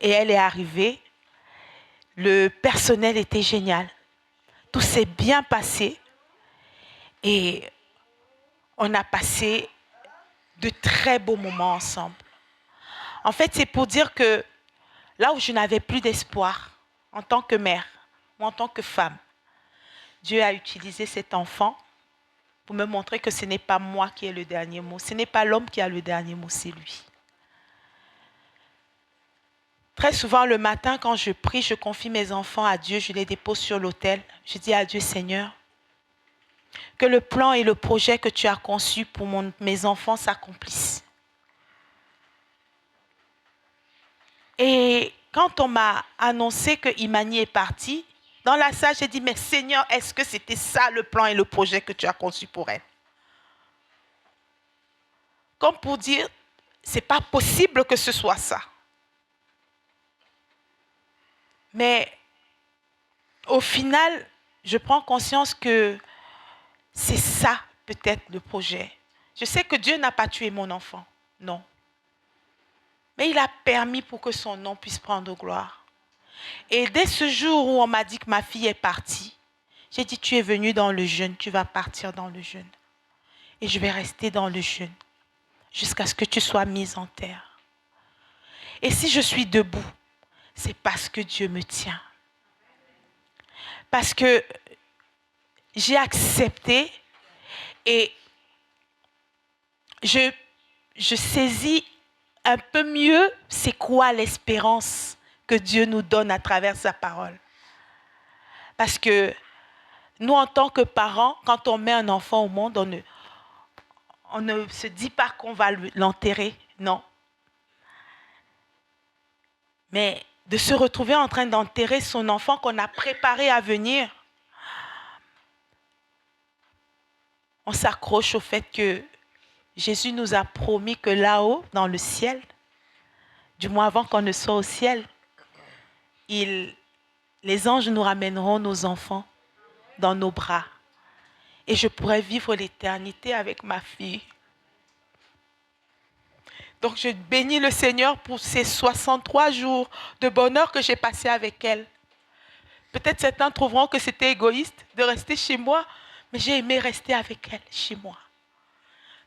Et elle est arrivée. Le personnel était génial. Tout s'est bien passé. Et on a passé de très beaux moments ensemble. En fait, c'est pour dire que là où je n'avais plus d'espoir, en tant que mère ou en tant que femme, Dieu a utilisé cet enfant pour me montrer que ce n'est pas moi qui ai le dernier mot. Ce n'est pas l'homme qui a le dernier mot, c'est lui. Très souvent, le matin, quand je prie, je confie mes enfants à Dieu, je les dépose sur l'autel. Je dis à Dieu, Seigneur, que le plan et le projet que tu as conçu pour mes enfants s'accomplissent. Et quand on m'a annoncé que Imani est partie, dans la salle, j'ai dit, mais Seigneur, est-ce que c'était ça le plan et le projet que tu as conçu pour elle? Comme pour dire, c'est pas possible que ce soit ça. Mais au final, je prends conscience que c'est ça peut-être le projet. Je sais que Dieu n'a pas tué mon enfant, non. Mais il a permis pour que son nom puisse prendre gloire. Et dès ce jour où on m'a dit que ma fille est partie, j'ai dit, tu es venu dans le jeûne, tu vas partir dans le jeûne. Et je vais rester dans le jeûne jusqu'à ce que tu sois mise en terre. Et si je suis debout, c'est parce que Dieu me tient. Parce que j'ai accepté et je saisis un peu mieux c'est quoi l'espérance que Dieu nous donne à travers sa parole. Parce que nous, en tant que parents, quand on met un enfant au monde, on ne se dit pas qu'on va l'enterrer, non. Mais de se retrouver en train d'enterrer son enfant qu'on a préparé à venir, on s'accroche au fait que Jésus nous a promis que là-haut, dans le ciel, du moins avant qu'on ne soit au ciel, les anges nous ramèneront nos enfants dans nos bras. Et je pourrai vivre l'éternité avec ma fille. Donc je bénis le Seigneur pour ces 63 jours de bonheur que j'ai passé avec elle. Peut-être certains trouveront que c'était égoïste de rester chez moi, mais j'ai aimé rester avec elle, chez moi.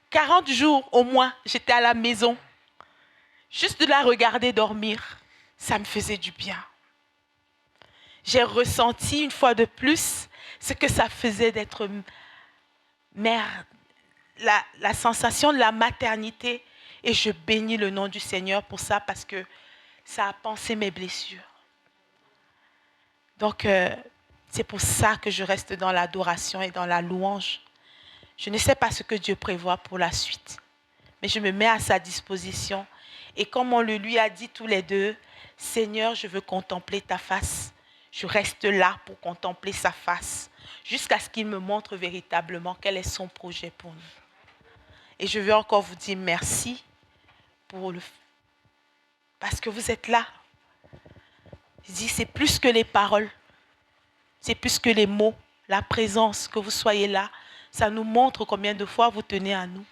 40 jours au moins, j'étais à la maison. Juste de la regarder dormir, ça me faisait du bien. J'ai ressenti une fois de plus ce que ça faisait d'être mère, la sensation de la maternité. Et je bénis le nom du Seigneur pour ça parce que ça a pansé mes blessures. Donc, c'est pour ça que je reste dans l'adoration et dans la louange. Je ne sais pas ce que Dieu prévoit pour la suite, mais je me mets à sa disposition. Et comme on le lui a dit tous les deux, Seigneur, je veux contempler ta face. Je reste là pour contempler sa face, jusqu'à ce qu'il me montre véritablement quel est son projet pour nous. Et je veux encore vous dire merci parce que vous êtes là. Je dis, c'est plus que les paroles, c'est plus que les mots, la présence, que vous soyez là. Ça nous montre combien de fois vous tenez à nous.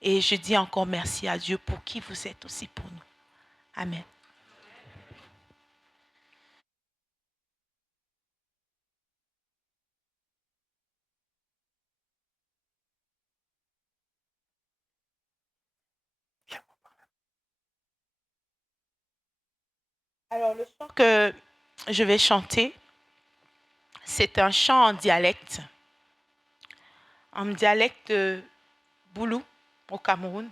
Et je dis encore merci à Dieu pour qui vous êtes aussi pour nous. Amen. Alors, le chant que je vais chanter, c'est un chant en dialecte boulou au Cameroun.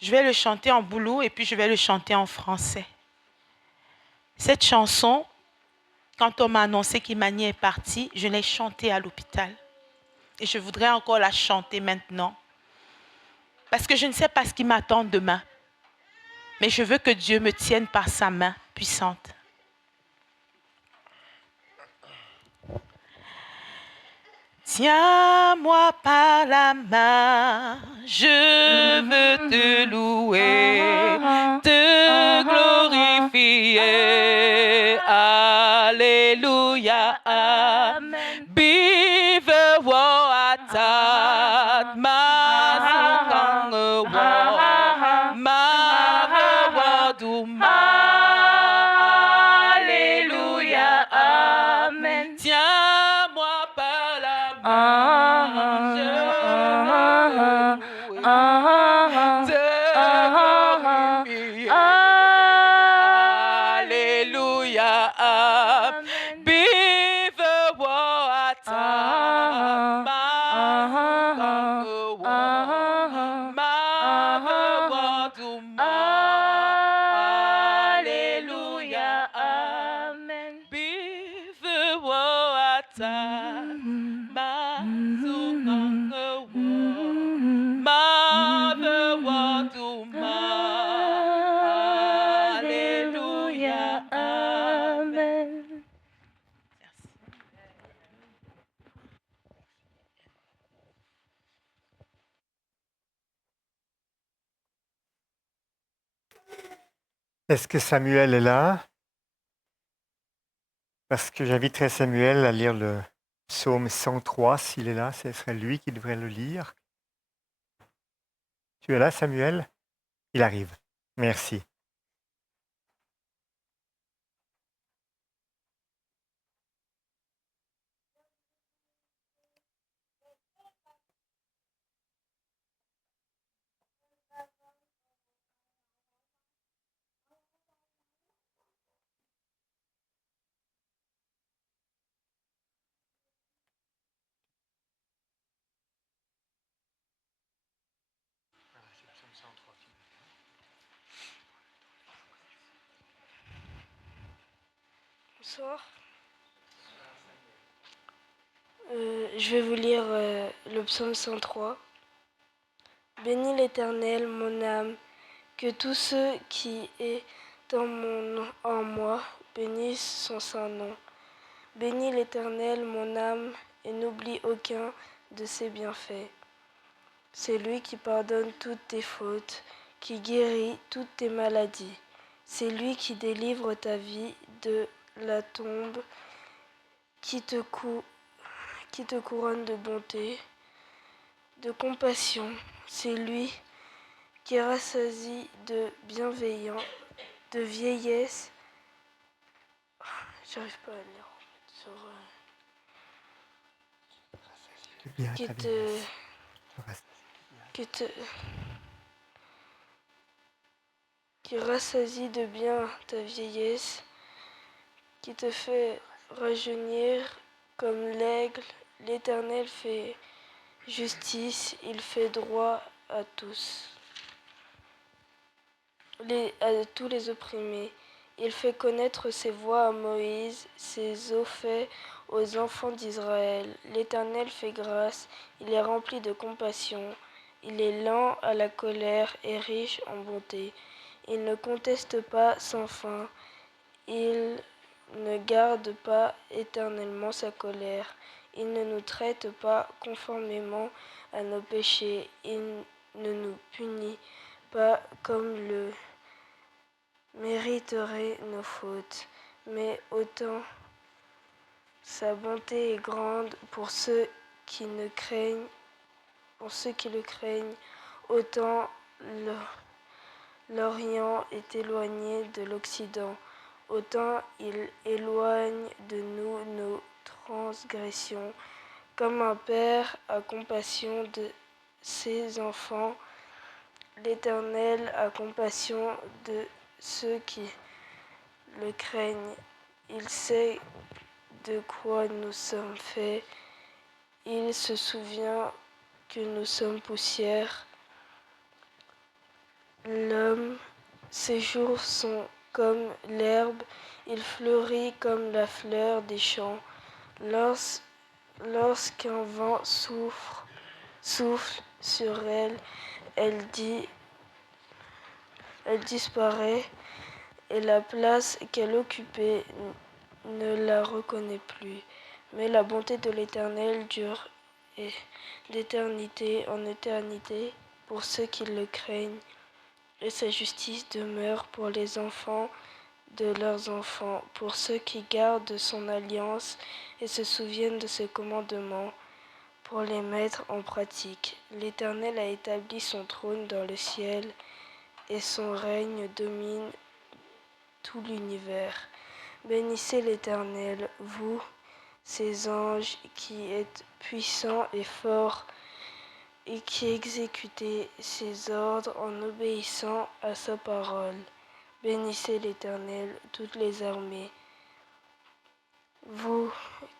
Je vais le chanter en boulou et puis je vais le chanter en français. Cette chanson, quand on m'a annoncé qu'Imani est parti, je l'ai chantée à l'hôpital. Et je voudrais encore la chanter maintenant. Parce que je ne sais pas ce qui m'attend demain. Mais je veux que Dieu me tienne par sa main puissante. Tiens-moi par la main, je veux te louer, te glorifier. Alléluia, amen. Bive wo atat ma sukang wo ma wo du ma. Alléluia, amen. Tiens-moi par la main, je veux te glorifier. Alléluia, amen. Bive wo atat ma sukang wo ma wo du ma. Alléluia, amen. Bive wo atat ma Est-ce que Samuel est là? Parce que j'inviterai Samuel à lire le psaume 103, s'il est là, ce serait lui qui devrait le lire. Tu es là, Samuel? Il arrive. Merci. Bonsoir. Je vais vous lire le psaume 103. Bénis l'Éternel, mon âme, que tous ceux qui est en moi bénissent son saint nom. Bénis l'Éternel, mon âme, et n'oublie aucun de ses bienfaits. C'est lui qui pardonne toutes tes fautes, qui guérit toutes tes maladies. C'est lui qui délivre ta vie de la tombe, qui te couronne de bonté, de compassion. C'est lui qui rassasie de bienveillance, de vieillesse. J'arrive pas à lire. Qui rassasie de bien ta vieillesse, qui te fait rajeunir comme l'aigle. L'Éternel fait justice, il fait droit à tous. À tous les opprimés. Il fait connaître ses voies à Moïse, ses eaux faits aux enfants d'Israël. L'Éternel fait grâce, il est rempli de compassion. Il est lent à la colère et riche en bonté. Il ne conteste pas sans fin. Il ne garde pas éternellement sa colère. Il ne nous traite pas conformément à nos péchés. Il ne nous punit pas comme le mériterait nos fautes, mais autant sa bonté est grande pour ceux qui le craignent, autant l'Orient est éloigné de l'Occident, autant il éloigne de nous nos transgressions. Comme un père a compassion de ses enfants, l'Éternel a compassion de ceux qui le craignent. Il sait de quoi nous sommes faits. Il se souvient que nous sommes poussière. L'homme, ses jours sont comme l'herbe, il fleurit comme la fleur des champs. Lorsqu'un vent souffle sur elle, elle disparaît et la place qu'elle occupait ne la reconnaît plus. Mais la bonté de l'Éternel dure d'éternité en éternité pour ceux qui le craignent, et sa justice demeure pour les enfants de leurs enfants, pour ceux qui gardent son alliance et se souviennent de ses commandements, pour les mettre en pratique. L'Éternel a établi son trône dans le ciel, et son règne domine tout l'univers. Bénissez l'Éternel, vous, ses anges, qui êtes puissants et forts, et qui exécutez ses ordres en obéissant à sa parole. Bénissez l'Éternel, toutes les armées. Vous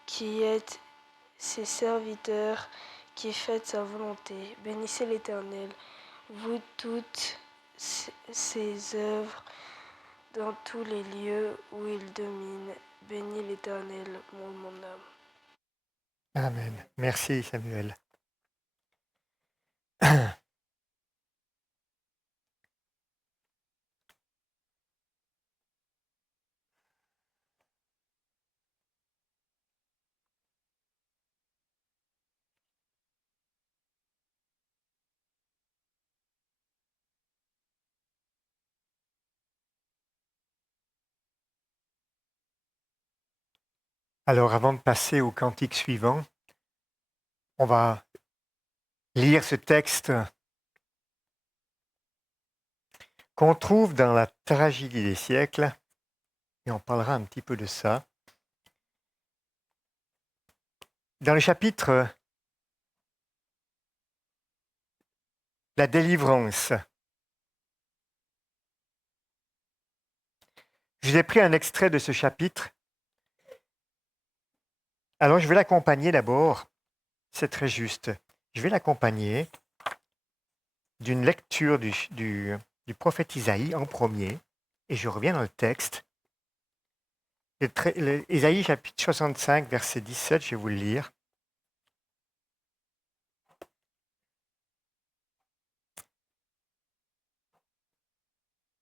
qui êtes ses serviteurs, qui faites sa volonté. Bénissez l'Éternel, vous toutes ses œuvres, dans tous les lieux où il domine. Bénis l'Éternel, mon âme. Amen. Merci, Samuel. Alors, avant de passer au cantique suivant, on va lire ce texte qu'on trouve dans la tragédie des siècles, et on parlera un petit peu de ça. Dans le chapitre La délivrance, je vous ai pris un extrait de ce chapitre. Alors, je vais l'accompagner d'abord, c'est très juste, je vais l'accompagner d'une lecture du prophète Isaïe en premier, et je reviens dans le texte. Isaïe chapitre 65, verset 17, je vais vous le lire.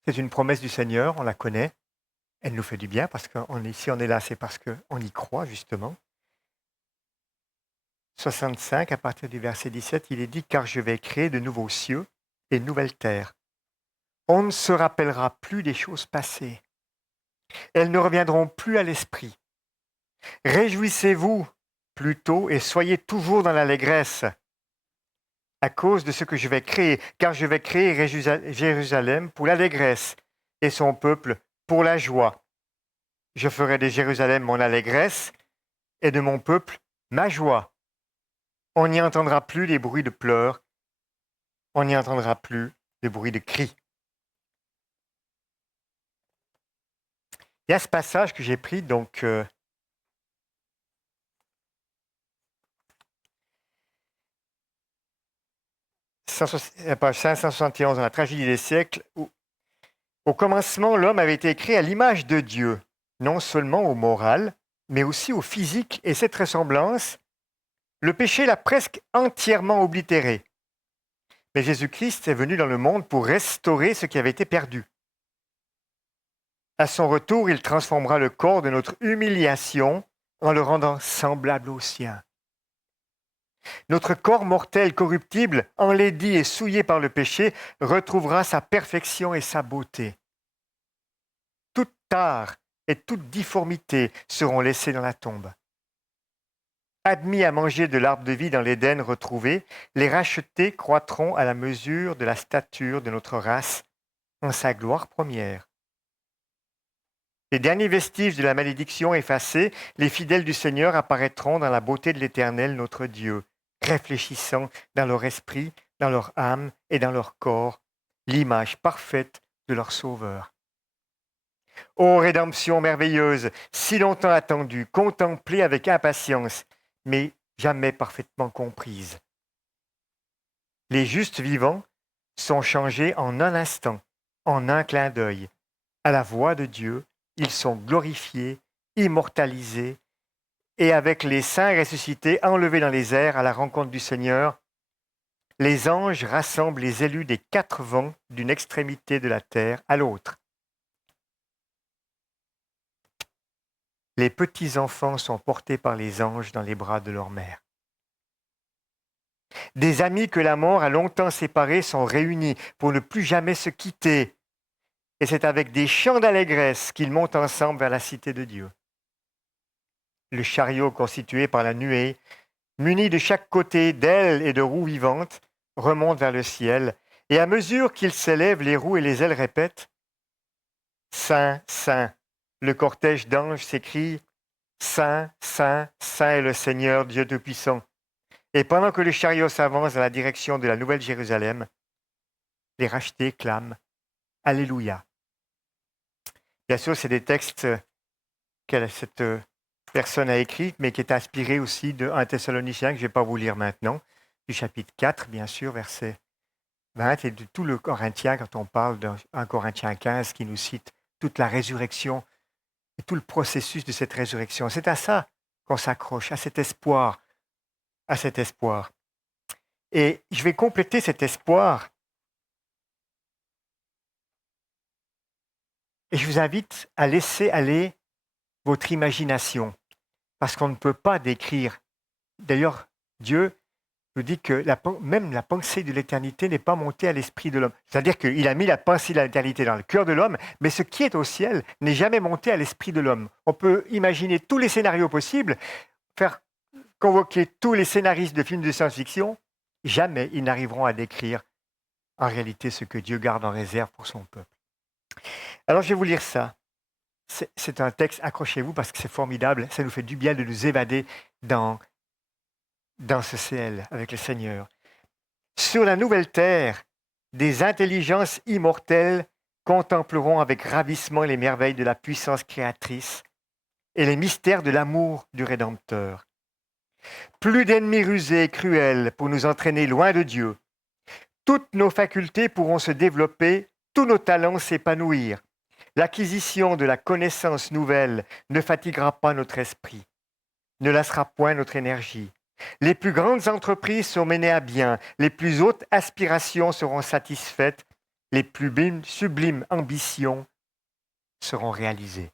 C'est une promesse du Seigneur, on la connaît. Elle nous fait du bien parce si on est là, c'est parce qu'on y croit justement. 65, à partir du verset 17, il est dit « Car je vais créer de nouveaux cieux et de nouvelles terres. On ne se rappellera plus des choses passées. Elles ne reviendront plus à l'esprit. Réjouissez-vous plutôt et soyez toujours dans l'allégresse à cause de ce que je vais créer, car je vais créer Jérusalem pour l'allégresse et son peuple pour la joie. Je ferai de Jérusalem mon allégresse et de mon peuple ma joie. On n'y entendra plus les bruits de pleurs, on n'y entendra plus les bruits de cris. » Il y a ce passage que j'ai pris, donc, page 571 dans la tragédie des siècles, où au commencement, l'homme avait été créé à l'image de Dieu, non seulement au moral, mais aussi au physique, et cette ressemblance, le péché l'a presque entièrement oblitéré. Mais Jésus-Christ est venu dans le monde pour restaurer ce qui avait été perdu. À son retour, il transformera le corps de notre humiliation en le rendant semblable au sien. Notre corps mortel, corruptible, enlaidi et souillé par le péché, retrouvera sa perfection et sa beauté. Toute tare et toute difformité seront laissées dans la tombe. Admis à manger de l'arbre de vie dans l'Éden retrouvé, les rachetés croîtront à la mesure de la stature de notre race en sa gloire première. Les derniers vestiges de la malédiction effacés, les fidèles du Seigneur apparaîtront dans la beauté de l'Éternel notre Dieu, réfléchissant dans leur esprit, dans leur âme et dans leur corps, l'image parfaite de leur Sauveur. Ô rédemption merveilleuse, si longtemps attendue, contemplée avec impatience, mais jamais parfaitement comprise. Les justes vivants sont changés en un instant, en un clin d'œil. À la voix de Dieu, ils sont glorifiés, immortalisés, et avec les saints ressuscités, enlevés dans les airs à la rencontre du Seigneur, les anges rassemblent les élus des 4 vents d'une extrémité de la terre à l'autre. Les petits-enfants sont portés par les anges dans les bras de leur mère. Des amis que la mort a longtemps séparés sont réunis pour ne plus jamais se quitter. Et c'est avec des chants d'allégresse qu'ils montent ensemble vers la cité de Dieu. Le chariot constitué par la nuée, muni de chaque côté d'ailes et de roues vivantes, remonte vers le ciel, et à mesure qu'il s'élève, les roues et les ailes répètent « Saint, Saint ». Le cortège d'anges s'écrie « Saint, Saint, Saint est le Seigneur, Dieu Tout-Puissant ». Et pendant que le chariot s'avance dans la direction de la Nouvelle Jérusalem, les rachetés clament « Alléluia ». Bien sûr, c'est des textes que cette personne a écrits, mais qui est inspiré aussi de 1 Thessaloniciens, que je ne vais pas vous lire maintenant, du chapitre 4, bien sûr, verset 20, et de tout le Corinthien, quand on parle de 1 Corinthiens 15, qui nous cite toute la résurrection et tout le processus de cette résurrection. C'est à ça qu'on s'accroche, à cet espoir. À cet espoir. Et je vais compléter cet espoir. Et je vous invite à laisser aller votre imagination, parce qu'on ne peut pas décrire. D'ailleurs, Dieu nous dit que même la pensée de l'éternité n'est pas montée à l'esprit de l'homme. C'est-à-dire qu'il a mis la pensée de l'éternité dans le cœur de l'homme, mais ce qui est au ciel n'est jamais monté à l'esprit de l'homme. On peut imaginer tous les scénarios possibles, faire convoquer tous les scénaristes de films de science-fiction, jamais ils n'arriveront à décrire en réalité ce que Dieu garde en réserve pour son peuple. Alors je vais vous lire ça. C'est un texte, accrochez-vous parce que c'est formidable, ça nous fait du bien de nous évader dans ce ciel avec le Seigneur. Sur la nouvelle terre, des intelligences immortelles contempleront avec ravissement les merveilles de la puissance créatrice et les mystères de l'amour du Rédempteur. Plus d'ennemis rusés et cruels pour nous entraîner loin de Dieu. Toutes nos facultés pourront se développer, tous nos talents s'épanouir. L'acquisition de la connaissance nouvelle ne fatiguera pas notre esprit, ne lassera point notre énergie. Les plus grandes entreprises sont menées à bien, les plus hautes aspirations seront satisfaites, les plus sublimes ambitions seront réalisées.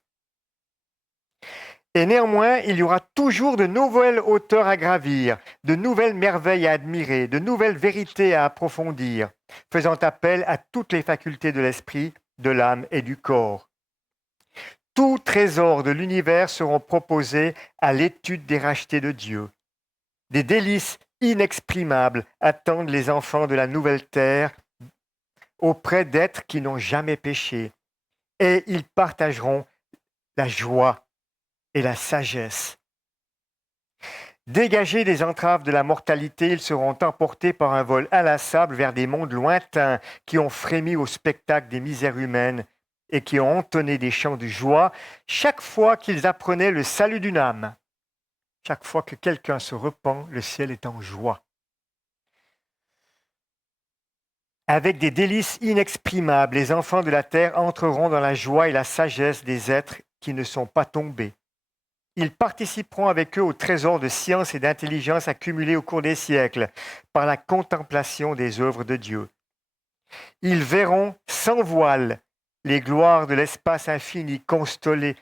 Et néanmoins, il y aura toujours de nouvelles hauteurs à gravir, de nouvelles merveilles à admirer, de nouvelles vérités à approfondir, faisant appel à toutes les facultés de l'esprit, de l'âme et du corps. Tous trésors de l'univers seront proposés à l'étude des rachetés de Dieu. Des délices inexprimables attendent les enfants de la nouvelle terre auprès d'êtres qui n'ont jamais péché, et ils partageront la joie et la sagesse. Dégagés des entraves de la mortalité, ils seront emportés par un vol inlassable vers des mondes lointains qui ont frémi au spectacle des misères humaines et qui ont entonné des chants de joie chaque fois qu'ils apprenaient le salut d'une âme. Chaque fois que quelqu'un se repent, le ciel est en joie. Avec des délices inexprimables, les enfants de la terre entreront dans la joie et la sagesse des êtres qui ne sont pas tombés. Ils participeront avec eux au trésor de science et d'intelligence accumulés au cours des siècles par la contemplation des œuvres de Dieu. Ils verront sans voile les gloires de l'espace infini constellé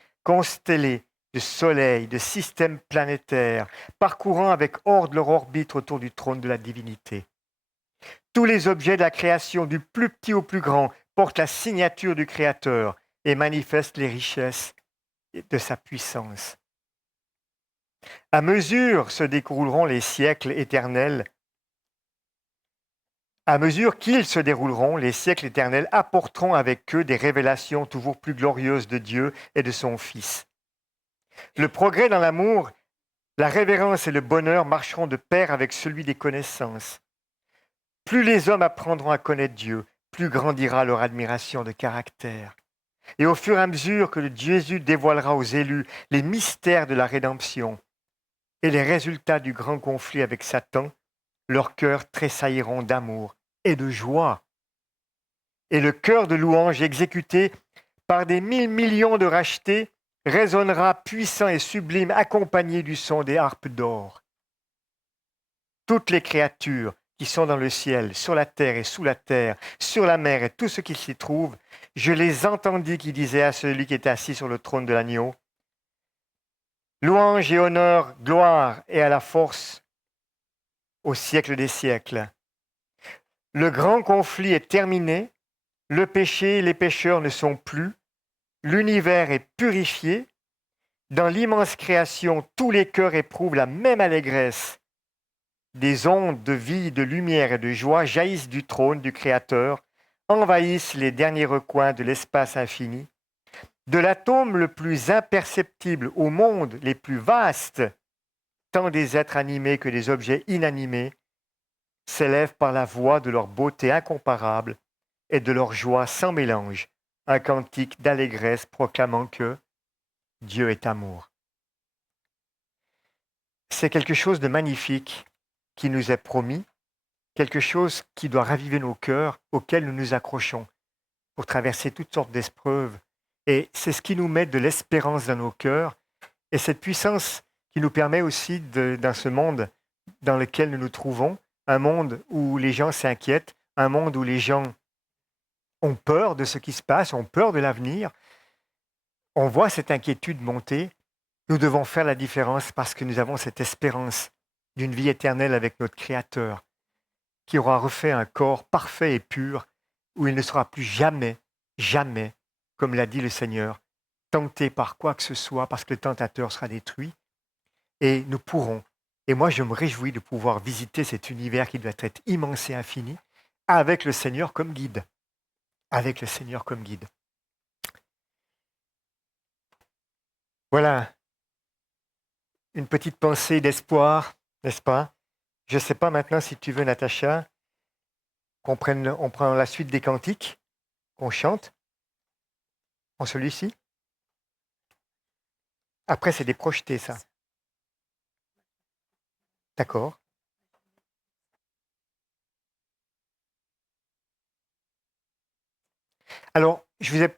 de soleils, de systèmes planétaires, parcourant avec ordre leur orbite autour du trône de la divinité. Tous les objets de la création, du plus petit au plus grand, portent la signature du Créateur et manifestent les richesses de sa puissance. À mesure se dérouleront les siècles éternels, à mesure qu'ils se dérouleront, les siècles éternels apporteront avec eux des révélations toujours plus glorieuses de Dieu et de son Fils. Le progrès dans l'amour, la révérence et le bonheur marcheront de pair avec celui des connaissances. Plus les hommes apprendront à connaître Dieu, plus grandira leur admiration de caractère. Et au fur et à mesure que Jésus dévoilera aux élus les mystères de la rédemption et les résultats du grand conflit avec Satan, leurs cœurs tressailliront d'amour et de joie. Et le chœur de louange exécuté par des 1000 millions de rachetés résonnera puissant et sublime, accompagné du son des harpes d'or. Toutes les créatures qui sont dans le ciel, sur la terre et sous la terre, sur la mer et tout ce qui s'y trouve, je les entendis qui disaient à celui qui était assis sur le trône de l'agneau, louange et honneur, gloire et à la force au siècle des siècles. Le grand conflit est terminé, le péché et les pécheurs ne sont plus, l'univers est purifié, dans l'immense création, tous les cœurs éprouvent la même allégresse. Des ondes de vie, de lumière et de joie jaillissent du trône du Créateur, envahissent les derniers recoins de l'espace infini. De l'atome le plus imperceptible aux mondes les plus vastes, tant des êtres animés que des objets inanimés s'élèvent par la voix de leur beauté incomparable et de leur joie sans mélange, un cantique d'allégresse proclamant que Dieu est amour. C'est quelque chose de magnifique qui nous est promis, quelque chose qui doit raviver nos cœurs, auxquels nous nous accrochons pour traverser toutes sortes d'épreuves. Et c'est ce qui nous met de l'espérance dans nos cœurs et cette puissance qui nous permet aussi, dans ce monde dans lequel nous nous trouvons, un monde où les gens s'inquiètent, un monde où les gens ont peur de ce qui se passe, ont peur de l'avenir. On voit cette inquiétude monter. Nous devons faire la différence parce que nous avons cette espérance d'une vie éternelle avec notre Créateur, qui aura refait un corps parfait et pur, où il ne sera plus jamais, jamais, comme l'a dit le Seigneur, tenté par quoi que ce soit, parce que le tentateur sera détruit. Et nous pourrons, et moi je me réjouis de pouvoir visiter cet univers qui doit être immense et infini, avec le Seigneur comme guide. Avec le Seigneur comme guide. Voilà une petite pensée d'espoir, n'est-ce pas? Je ne sais pas maintenant si tu veux, Natacha, on prend la suite des cantiques, qu'on chante en celui-ci. Après, c'est des projetés, ça. D'accord. Alors, je vous ai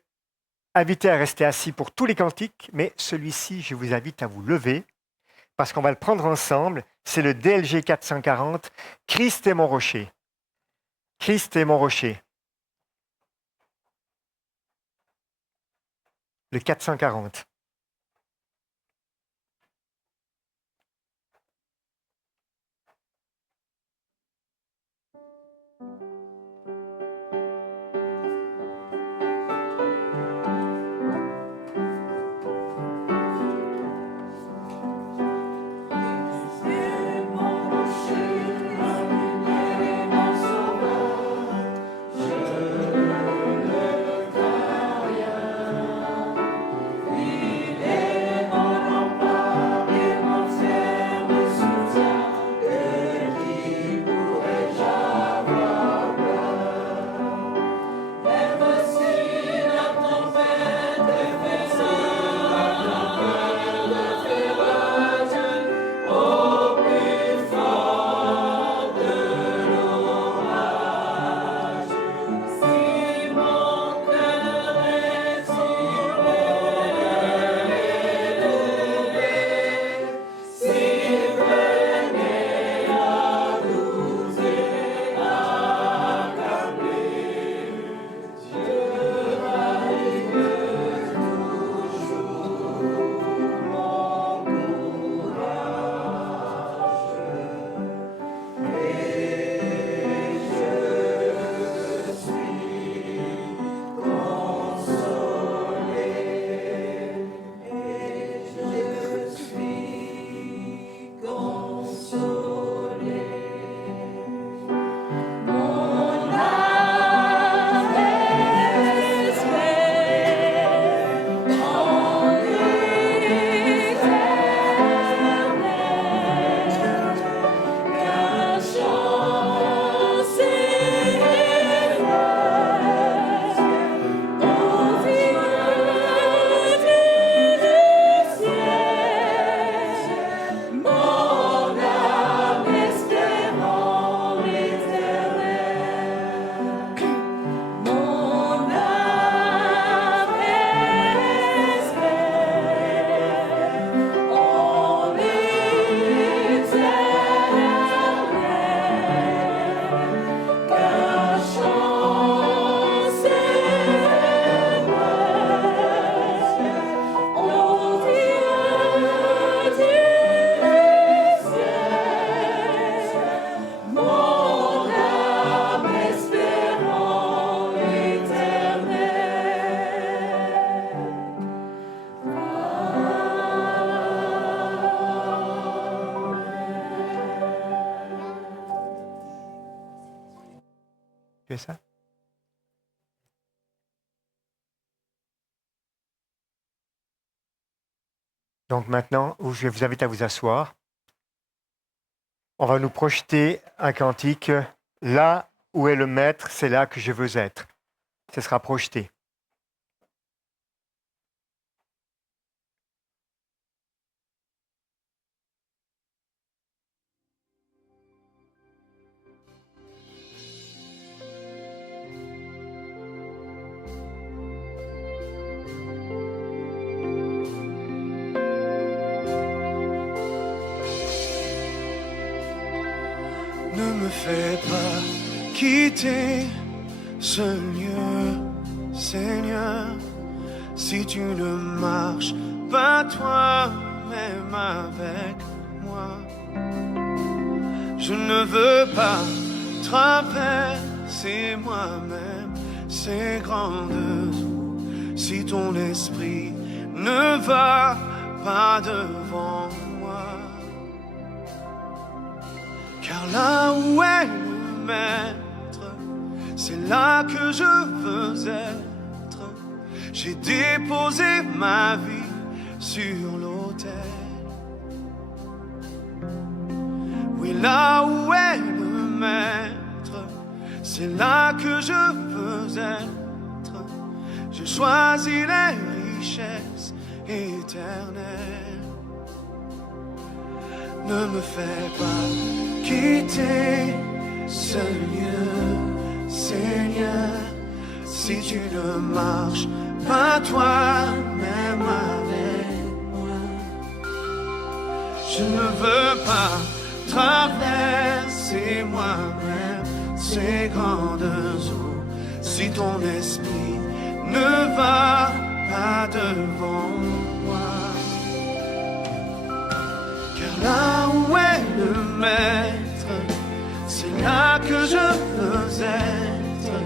invité à rester assis pour tous les cantiques, mais celui-ci, je vous invite à vous lever, parce qu'on va le prendre ensemble. C'est le DLG 440, Christ est mon rocher. Christ est mon rocher. Le 440. Tu fais ça? Donc maintenant, je vous invite à vous asseoir. On va nous projeter un cantique. Là où est le maître, c'est là que je veux être. Ce sera projeté. Ne me fais pas quitter ce lieu, Seigneur, si tu ne marches pas toi-même avec moi. Je ne veux pas traverser moi-même ces grandes eaux si ton esprit ne va pas devant moi. Car là où est le maître, c'est là que je veux être. J'ai déposé ma vie sur l'autel. Oui, là où est le maître, c'est là que je veux être. Je choisis les richesses éternelles. Ne me fais pas quitter ce lieu, Seigneur, si tu ne marches pas toi-même avec moi. Je ne veux pas traverser moi-même ces grandes eaux si ton esprit ne va pas devant moi. Car là où est le maître, c'est là que je veux être.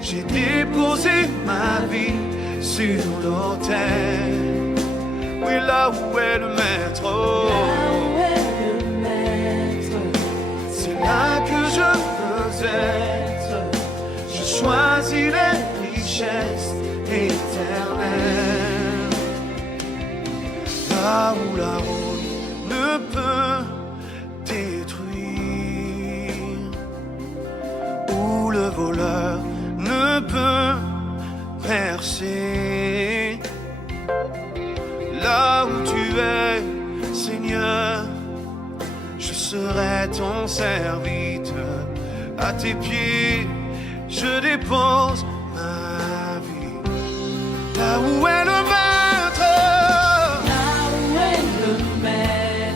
J'ai déposé ma vie sur l'autel. Oui, là où est le maître, oh. C'est là que je veux être. Je choisis les richesses éternelles. Là où la rouille ne peut détruire, où le voleur ne peut percer. Là où tu es, Seigneur, je serai ton serviteur. À tes pieds, je dépose ma vie. Là où est le maître,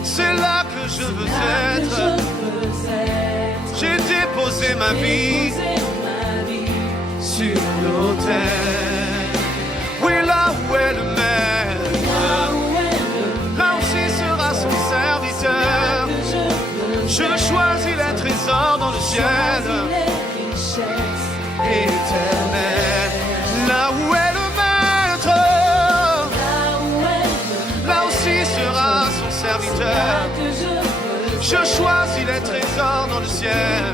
c'est là que je veux être. J'ai déposé ma vie sur l'autel. Oui, là où est le maître, là aussi sera son serviteur. Je choisis les trésors dans le ciel éternel. Là où est le maître, là aussi sera son serviteur. Je choisis les trésors dans le ciel.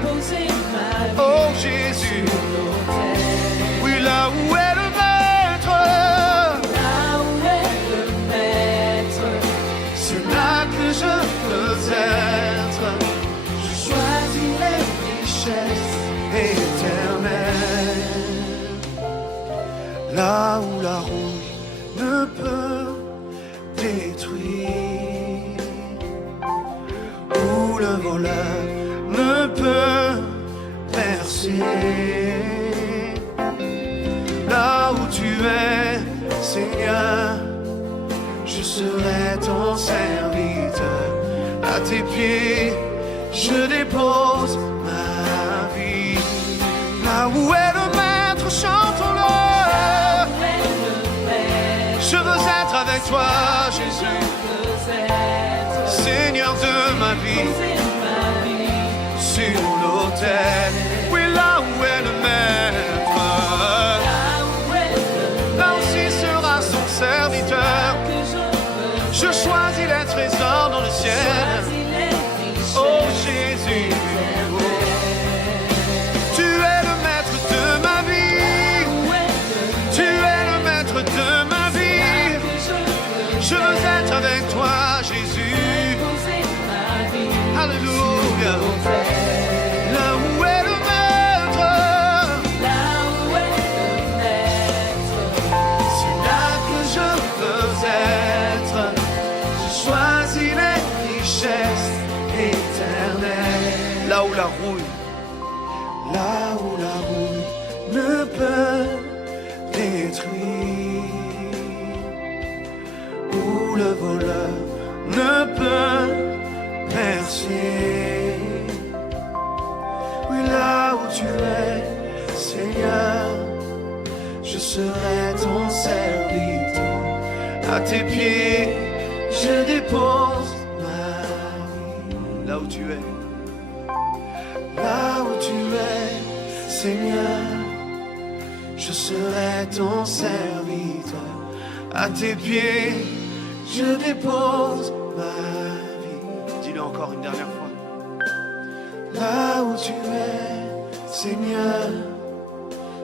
Oh Jésus, oui, là où est le maître, c'est là que je veux être. Je choisis les richesses éternelles. Là où la rouille ne peut détruire, où le voleur ne peut percer. Là où tu es, Seigneur, je serai ton serviteur. À tes pieds, je dépose ma vie. Là où est le maître, chantons-le. Je veux être avec toi, Jésus, Seigneur de ma vie, sur l'autel. Oui, là où est le maître, là aussi sera son serviteur. Je choisis les trésors dans le ciel. Oh Jésus, tu es le maître de ma vie. Tu es le maître de ma vie. Je veux être avec toi, Jésus. Alléluia. Là où est le maître, c'est là que je veux être. Je choisis les richesses éternelles. Là où la rouille ne peut détruire, où le voleur ne peut percer. Oui, là où tu es, Seigneur, je serai ton serviteur. À tes pieds, je dépose ma vie. Là où tu es, Seigneur, je serai ton serviteur. À tes pieds, je dépose ma vie. Dis-le encore une dernière fois. Là où tu es, Seigneur,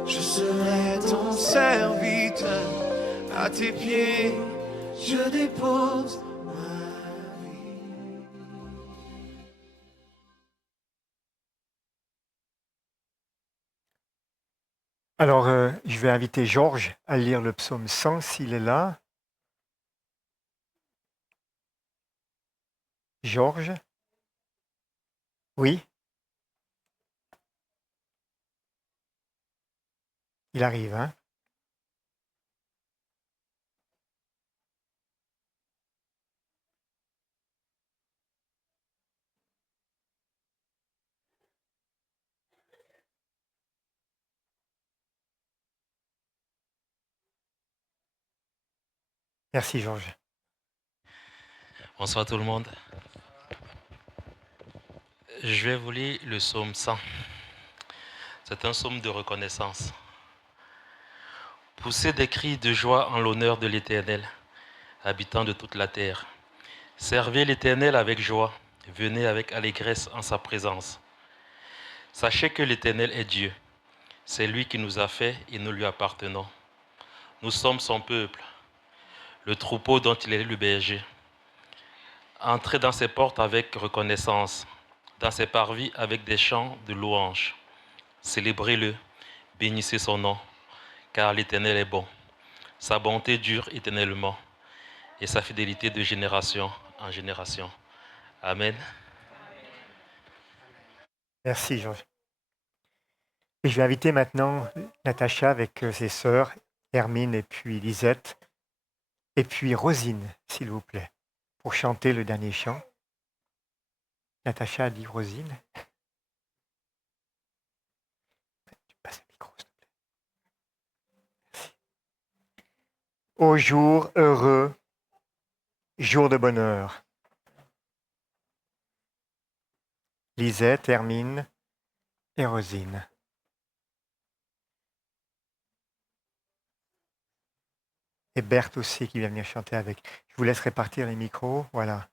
je serai ton serviteur. À tes pieds, je dépose ma vie. Alors, je vais inviter Georges à lire le psaume 100 s'il est là. Georges? Oui? Il arrive, hein? Merci, Georges. Bonsoir tout le monde. Je vais vous lire le psaume 100. C'est un psaume de reconnaissance. Poussez des cris de joie en l'honneur de l'Éternel, habitant de toute la terre. Servez l'Éternel avec joie, venez avec allégresse en sa présence. Sachez que l'Éternel est Dieu. C'est lui qui nous a fait et nous lui appartenons. Nous sommes son peuple, le troupeau dont il est le berger. Entrez dans ses portes avec reconnaissance, dans ses parvis avec des chants de louange. Célébrez-le, bénissez son nom, car l'Éternel est bon. Sa bonté dure éternellement et sa fidélité de génération en génération. Amen. Merci, Georges. Et je vais inviter maintenant Natacha avec ses sœurs, Hermine et puis Lisette, et puis Rosine, s'il vous plaît, pour chanter le dernier chant. Natacha a dit Rosine. Tu passes le micro, s'il te plaît. Merci. Ô jour heureux, jour de bonheur. Lisette, Hermine et Rosine. Et Berthe aussi qui vient venir chanter avec. Je vous laisse répartir les micros. Voilà.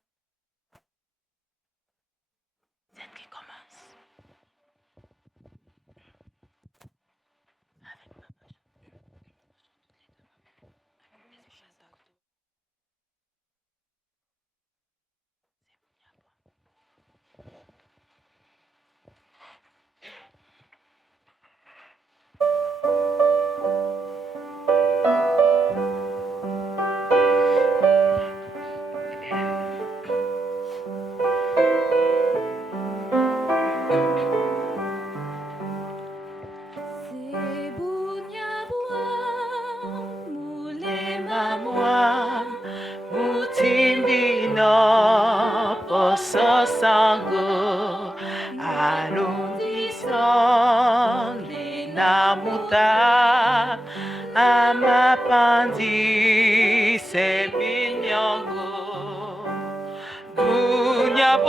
Sango alundison linamuta amapandi sebinyongo bunyabwam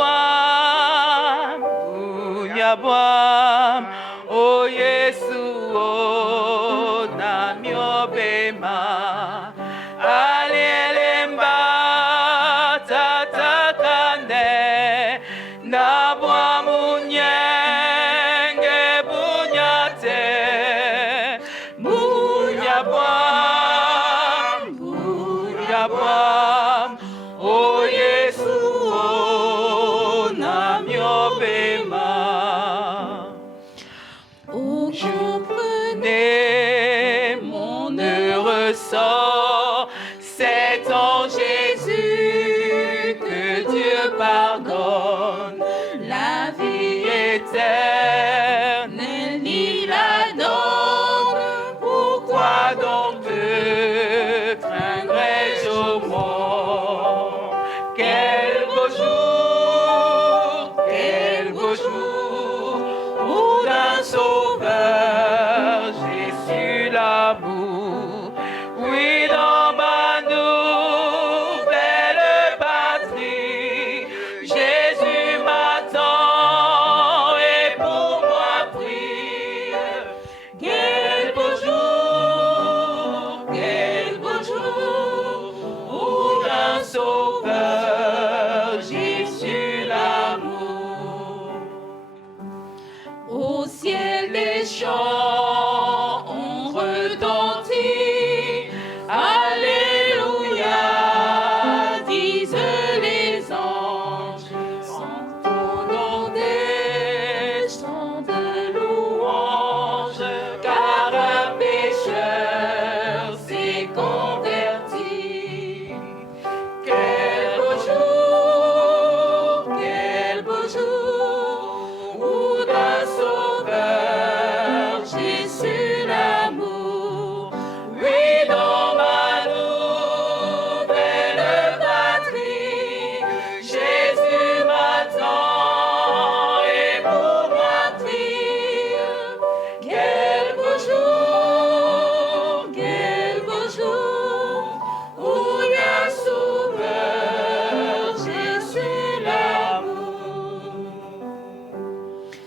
o Yesu o namiobema alielemba tatakande nabwa munyenge bunyate bunyabwam o Yesu o namiobema. Oh, comprenez mon heureux sort, c'est en Jésus que Dieu pardonne la vie éternelle, ni la donne. Pourquoi donc te craindrais-je au monde? Quel beau jour, où d'un sauveur j'ai su l'amour. Oui, dans ma nouvelle patrie, Jésus m'attend et pour moi prie. chants ont retenti. Alléluia, disent les anges, entonnant des chants de louange, car un pécheur s'est converti. Quel beau jour, où d'un sauveur j'ai su l'amour. Oui, dans ma nouvelle patrie, Jésus m'attend et pour moi prie. Quel beau jour, où d'un sauveur j'ai su l'amour.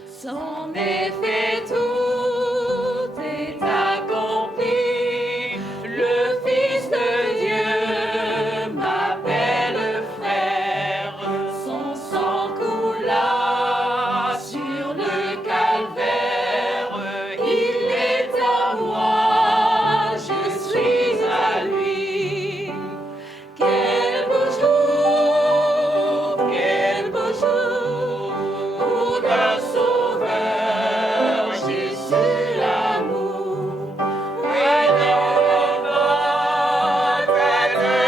Son effet tout est accompli. Le Fils de Dieu m'appelle frère. Son sang coula sur le calvaire. Il est à moi, je suis à lui. Quel beau jour, où d'un sauveur j'ai su l'amour. Oui, dans votre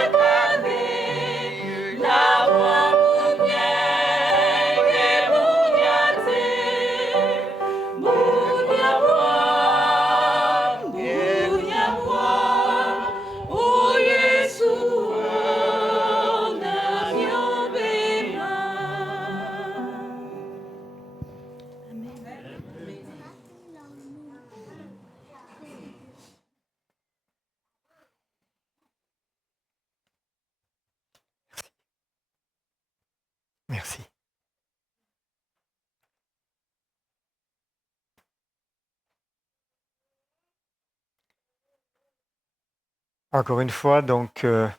incarné, la voix mugnègue et mugnate, mugnawa, oh Jésus, navion bema. Merci. Encore une fois, donc, la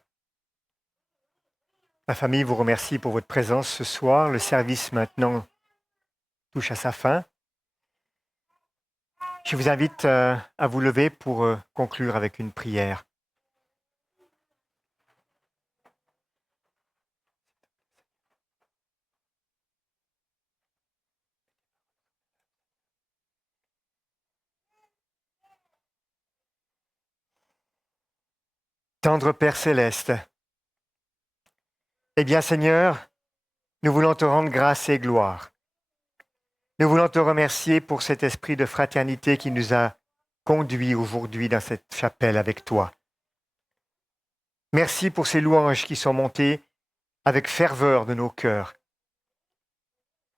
famille vous remercie pour votre présence ce soir. Le service maintenant touche à sa fin. Je vous invite à vous lever pour conclure avec une prière. Tendre Père céleste, eh bien Seigneur, nous voulons te rendre grâce et gloire. Nous voulons te remercier pour cet esprit de fraternité qui nous a conduits aujourd'hui dans cette chapelle avec toi. Merci pour ces louanges qui sont montées avec ferveur de nos cœurs.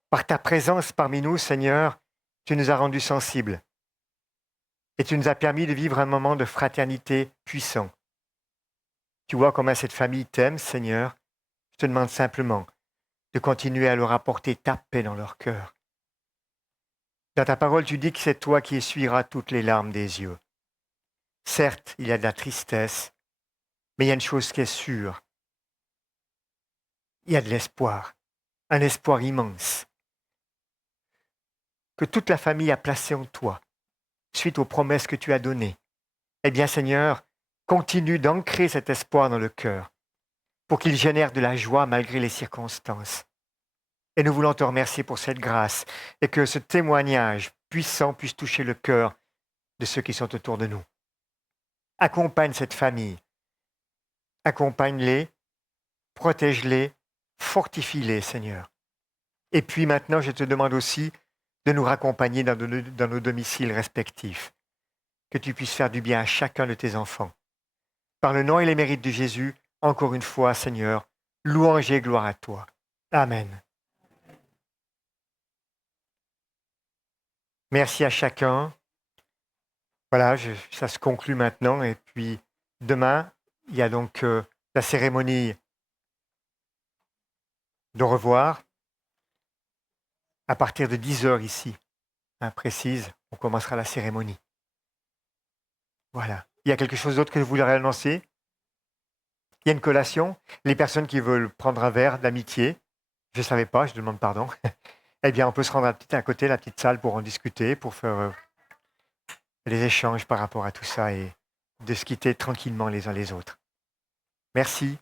Par ta présence parmi nous, Seigneur, tu nous as rendus sensibles et tu nous as permis de vivre un moment de fraternité puissant. Tu vois combien cette famille t'aime, Seigneur. Je te demande simplement de continuer à leur apporter ta paix dans leur cœur. Dans ta parole, tu dis que c'est toi qui essuieras toutes les larmes des yeux. Certes, il y a de la tristesse, mais il y a une chose qui est sûre. Il y a de l'espoir, un espoir immense, que toute la famille a placé en toi, suite aux promesses que tu as données. Eh bien, Seigneur, continue d'ancrer cet espoir dans le cœur pour qu'il génère de la joie malgré les circonstances. Et nous voulons te remercier pour cette grâce et que ce témoignage puissant puisse toucher le cœur de ceux qui sont autour de nous. Accompagne cette famille. Accompagne-les, protège-les, fortifie-les, Seigneur. Et puis maintenant, je te demande aussi de nous raccompagner dans nos domiciles respectifs. Que tu puisses faire du bien à chacun de tes enfants. Par le nom et les mérites de Jésus, encore une fois, Seigneur, louange et gloire à toi. Amen. Merci à chacun. Voilà, ça se conclut maintenant. Et puis, demain, il y a donc la cérémonie d'au revoir à partir de 10h ici. Précise, on commencera la cérémonie. Voilà. Il y a quelque chose d'autre que vous voulez annoncer? Il y a une collation. Les personnes qui veulent prendre un verre d'amitié, je ne savais pas, je demande pardon. Eh bien, on peut se rendre à côté, la petite salle, pour en discuter, pour faire les échanges par rapport à tout ça et de se quitter tranquillement les uns les autres. Merci.